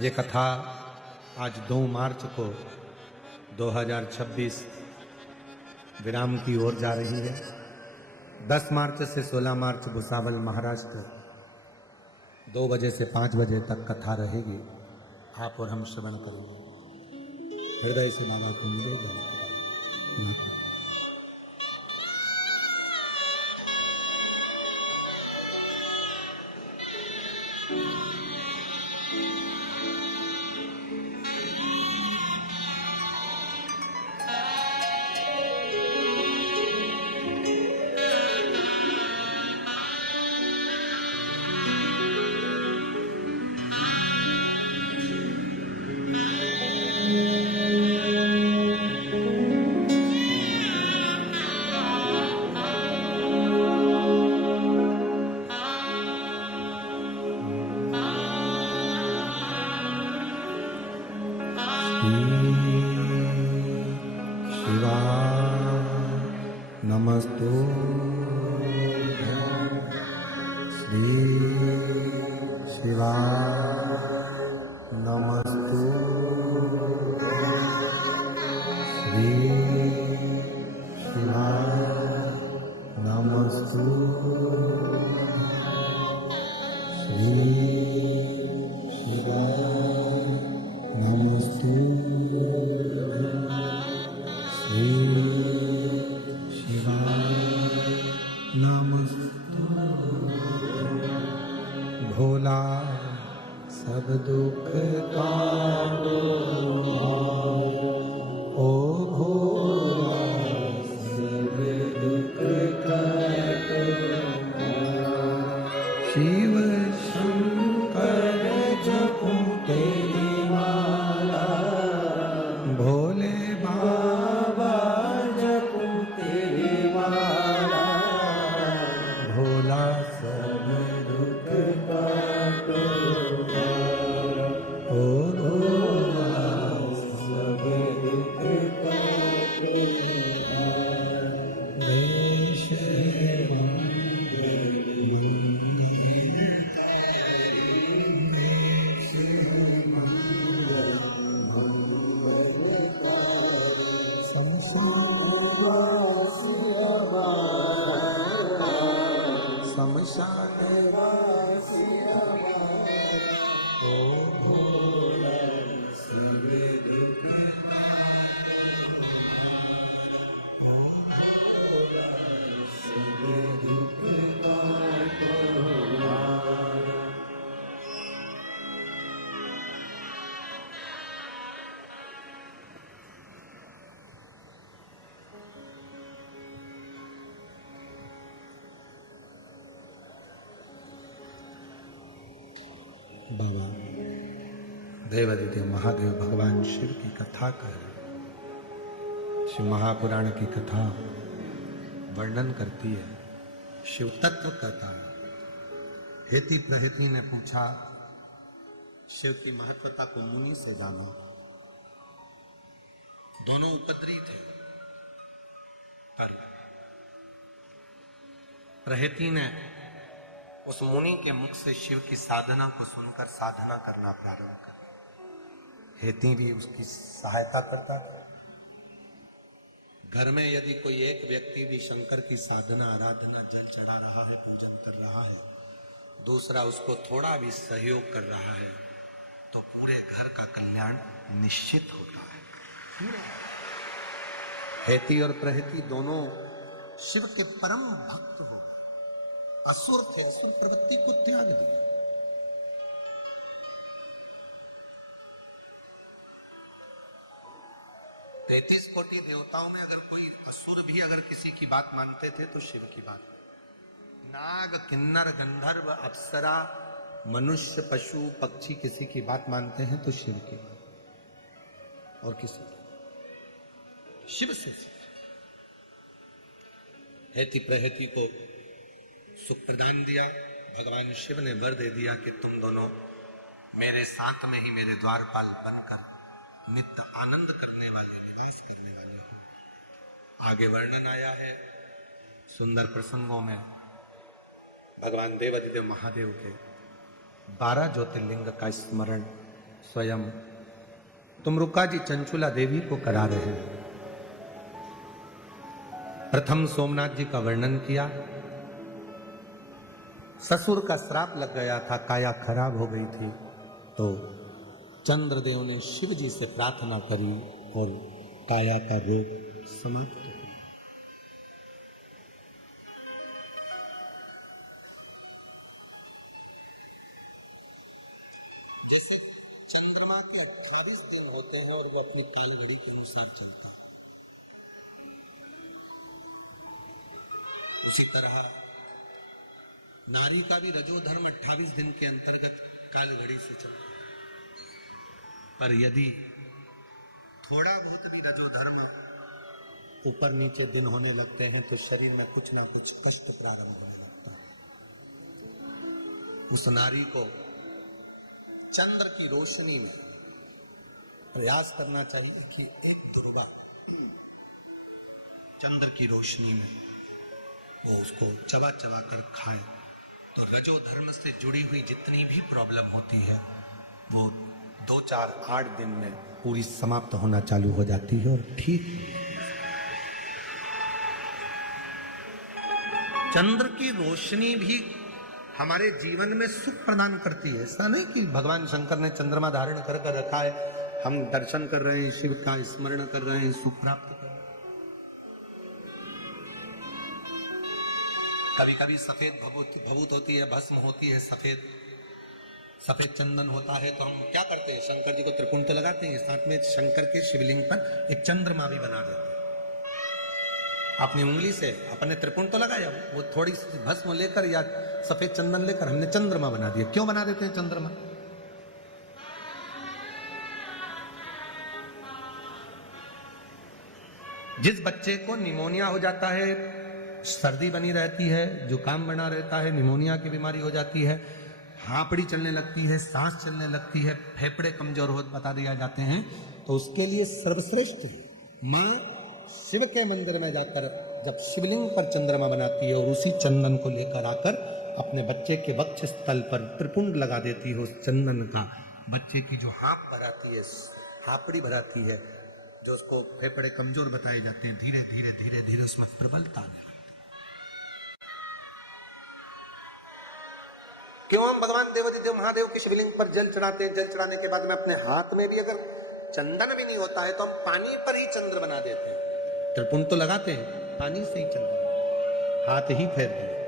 ये कथा आज 2 मार्च को 2026 विराम की ओर जा रही है। 10 मार्च से 16 मार्च भुसावल महाराष्ट्र 2 बजे से 5 बजे तक कथा रहेगी, आप और हम श्रवण करेंगे। हृदय से बाबा को निवेदन करेंगे। शिवा नमस्तु श्री शिवा नमस्तु श्री शिवा नमस्तु श्री शिवा नमस्तु श्री शिवा नमस्तु भोला सब दुख काटो ओ भोला सब दुख काटो शिव शंकर जपो तेरी माला भोले बाबा जपो तेरी माला भोला सब दुख काटो ओ भोला सब दुख काटो देश बाबा देवादिदेव महादेव भगवान शिव की कथा कर शिव महापुराण की कथा वर्णन करती है, शिव तत्व कहता है। हेती प्रहेती ने पूछा, शिव की महत्वता को मुनि से जानो। दोनों उपद्री थे, पर प्रहेती ने उस मुनि के मुख से शिव की साधना को सुनकर साधना करना प्रारंभ कर। हेती भी उसकी सहायता करता था। घर में यदि कोई एक व्यक्ति भी शंकर की साधना आराधना जल चढ़ा रहा है, पूजन कर रहा है, दूसरा उसको थोड़ा भी सहयोग कर रहा है, तो पूरे घर का कल्याण निश्चित होता है। हेती और प्रहेती दोनों शिव के परम भक्त हो, असुर थे, असुर प्रवृत्ति को त्याग दिया। तैतीस कोटि देवताओं में अगर कोई असुर भी अगर किसी की बात मानते थे तो शिव की बात। नाग, किन्नर, गंधर्व, अप्सरा, मनुष्य, पशु, पक्षी किसी की बात मानते हैं तो शिव की बात, और किसी की शिव से। हेती प्रहेती को सुख प्रदान दिया। भगवान शिव ने वर दे दिया कि तुम दोनों मेरे साथ में ही मेरे द्वारपाल बनकर नित्य आनंद करने वाले, निवास करने वाले हो। आगे वर्णन आया है सुंदर प्रसंगों में भगवान देवादिदेव महादेव के 12 ज्योतिर्लिंग का स्मरण स्वयं तुमरुका जी चंचुला देवी को करा रहे हैं। प्रथम सोमनाथ जी का वर्णन किया। ससुर का श्राप लग गया था, काया खराब हो गई थी, तो चंद्रदेव ने शिव जी से प्रार्थना करी और काया का रोग समाप्त हो गया। जैसे चंद्रमा के 28 दिन होते हैं और वो अपनी काल घड़ी के अनुसार चलता है, उसी तरह नारी का भी रजोधर्म 28 दिन के अंतर्गत काल घड़ी से चलता है। पर यदि थोड़ा बहुत भी रजोधर्म ऊपर नीचे दिन होने लगते हैं तो शरीर में कुछ ना कुछ कष्ट प्रारंभ होने लगता है। उस नारी को चंद्र की रोशनी में प्रयास करना चाहिए कि एक दुर्वा चंद्र की रोशनी में वो उसको चबा चबा कर खाए तो रजो धर्म से जुड़ी हुई जितनी भी प्रॉब्लम होती है वो 2, 4, 8 दिन में पूरी समाप्त होना चालू हो जाती है और ठीक। चंद्र की रोशनी भी हमारे जीवन में सुख प्रदान करती है। ऐसा नहीं कि भगवान शंकर ने चंद्रमा धारण कर कर रखा है, हम दर्शन कर रहे हैं, शिव का स्मरण कर रहे हैं, सुख प्राप्त कर रहे हैं। कभी कभी सफेद भभूत होती है, भस्म होती है, सफेद चंदन होता है, तो हम क्या करते हैं, शंकर जी को त्रिपुंड तो लगाते हैं, साथ में शंकर के शिवलिंग पर एक चंद्रमा भी बना देते हैं। अपनी उंगली से अपने त्रिपुंड तो लगाया, वो थोड़ी सी भस्म लेकर या सफेद चंदन लेकर हमने चंद्रमा बना दिया। क्यों बना देते हैं चंद्रमा? जिस बच्चे को निमोनिया हो जाता है, सर्दी बनी रहती है, जुकाम बना रहता है, निमोनिया की बीमारी हो जाती है, हांपड़ी चलने लगती है, सांस चलने लगती है, फेफड़े कमजोर हो बता दिया जाते हैं, तो उसके लिए सर्वश्रेष्ठ है माँ शिव के मंदिर में जाकर जब शिवलिंग पर चंद्रमा बनाती है और उसी चंदन को लेकर आकर अपने बच्चे के वक्ष स्थल पर त्रिपुंड लगा देती है उस चंदन का। बच्चे की जो हांप भराती है, हांपड़ी भराती है, जो उसको फेफड़े कमजोर बताए जाते हैं, धीरे धीरे धीरे धीरे उसमें प्रबलता आने लगती है। क्यों हम भगवान देवाधिदेव महादेव के शिवलिंग पर जल चढ़ाते हैं? जल चढ़ाने के बाद में अपने हाथ में भी अगर चंदन भी नहीं होता है तो हम पानी पर ही चंद्र बना देते हैं। त्रिपुंड तो लगाते हैं, पानी से ही चंद्र, हाथ ही फेरते हैं।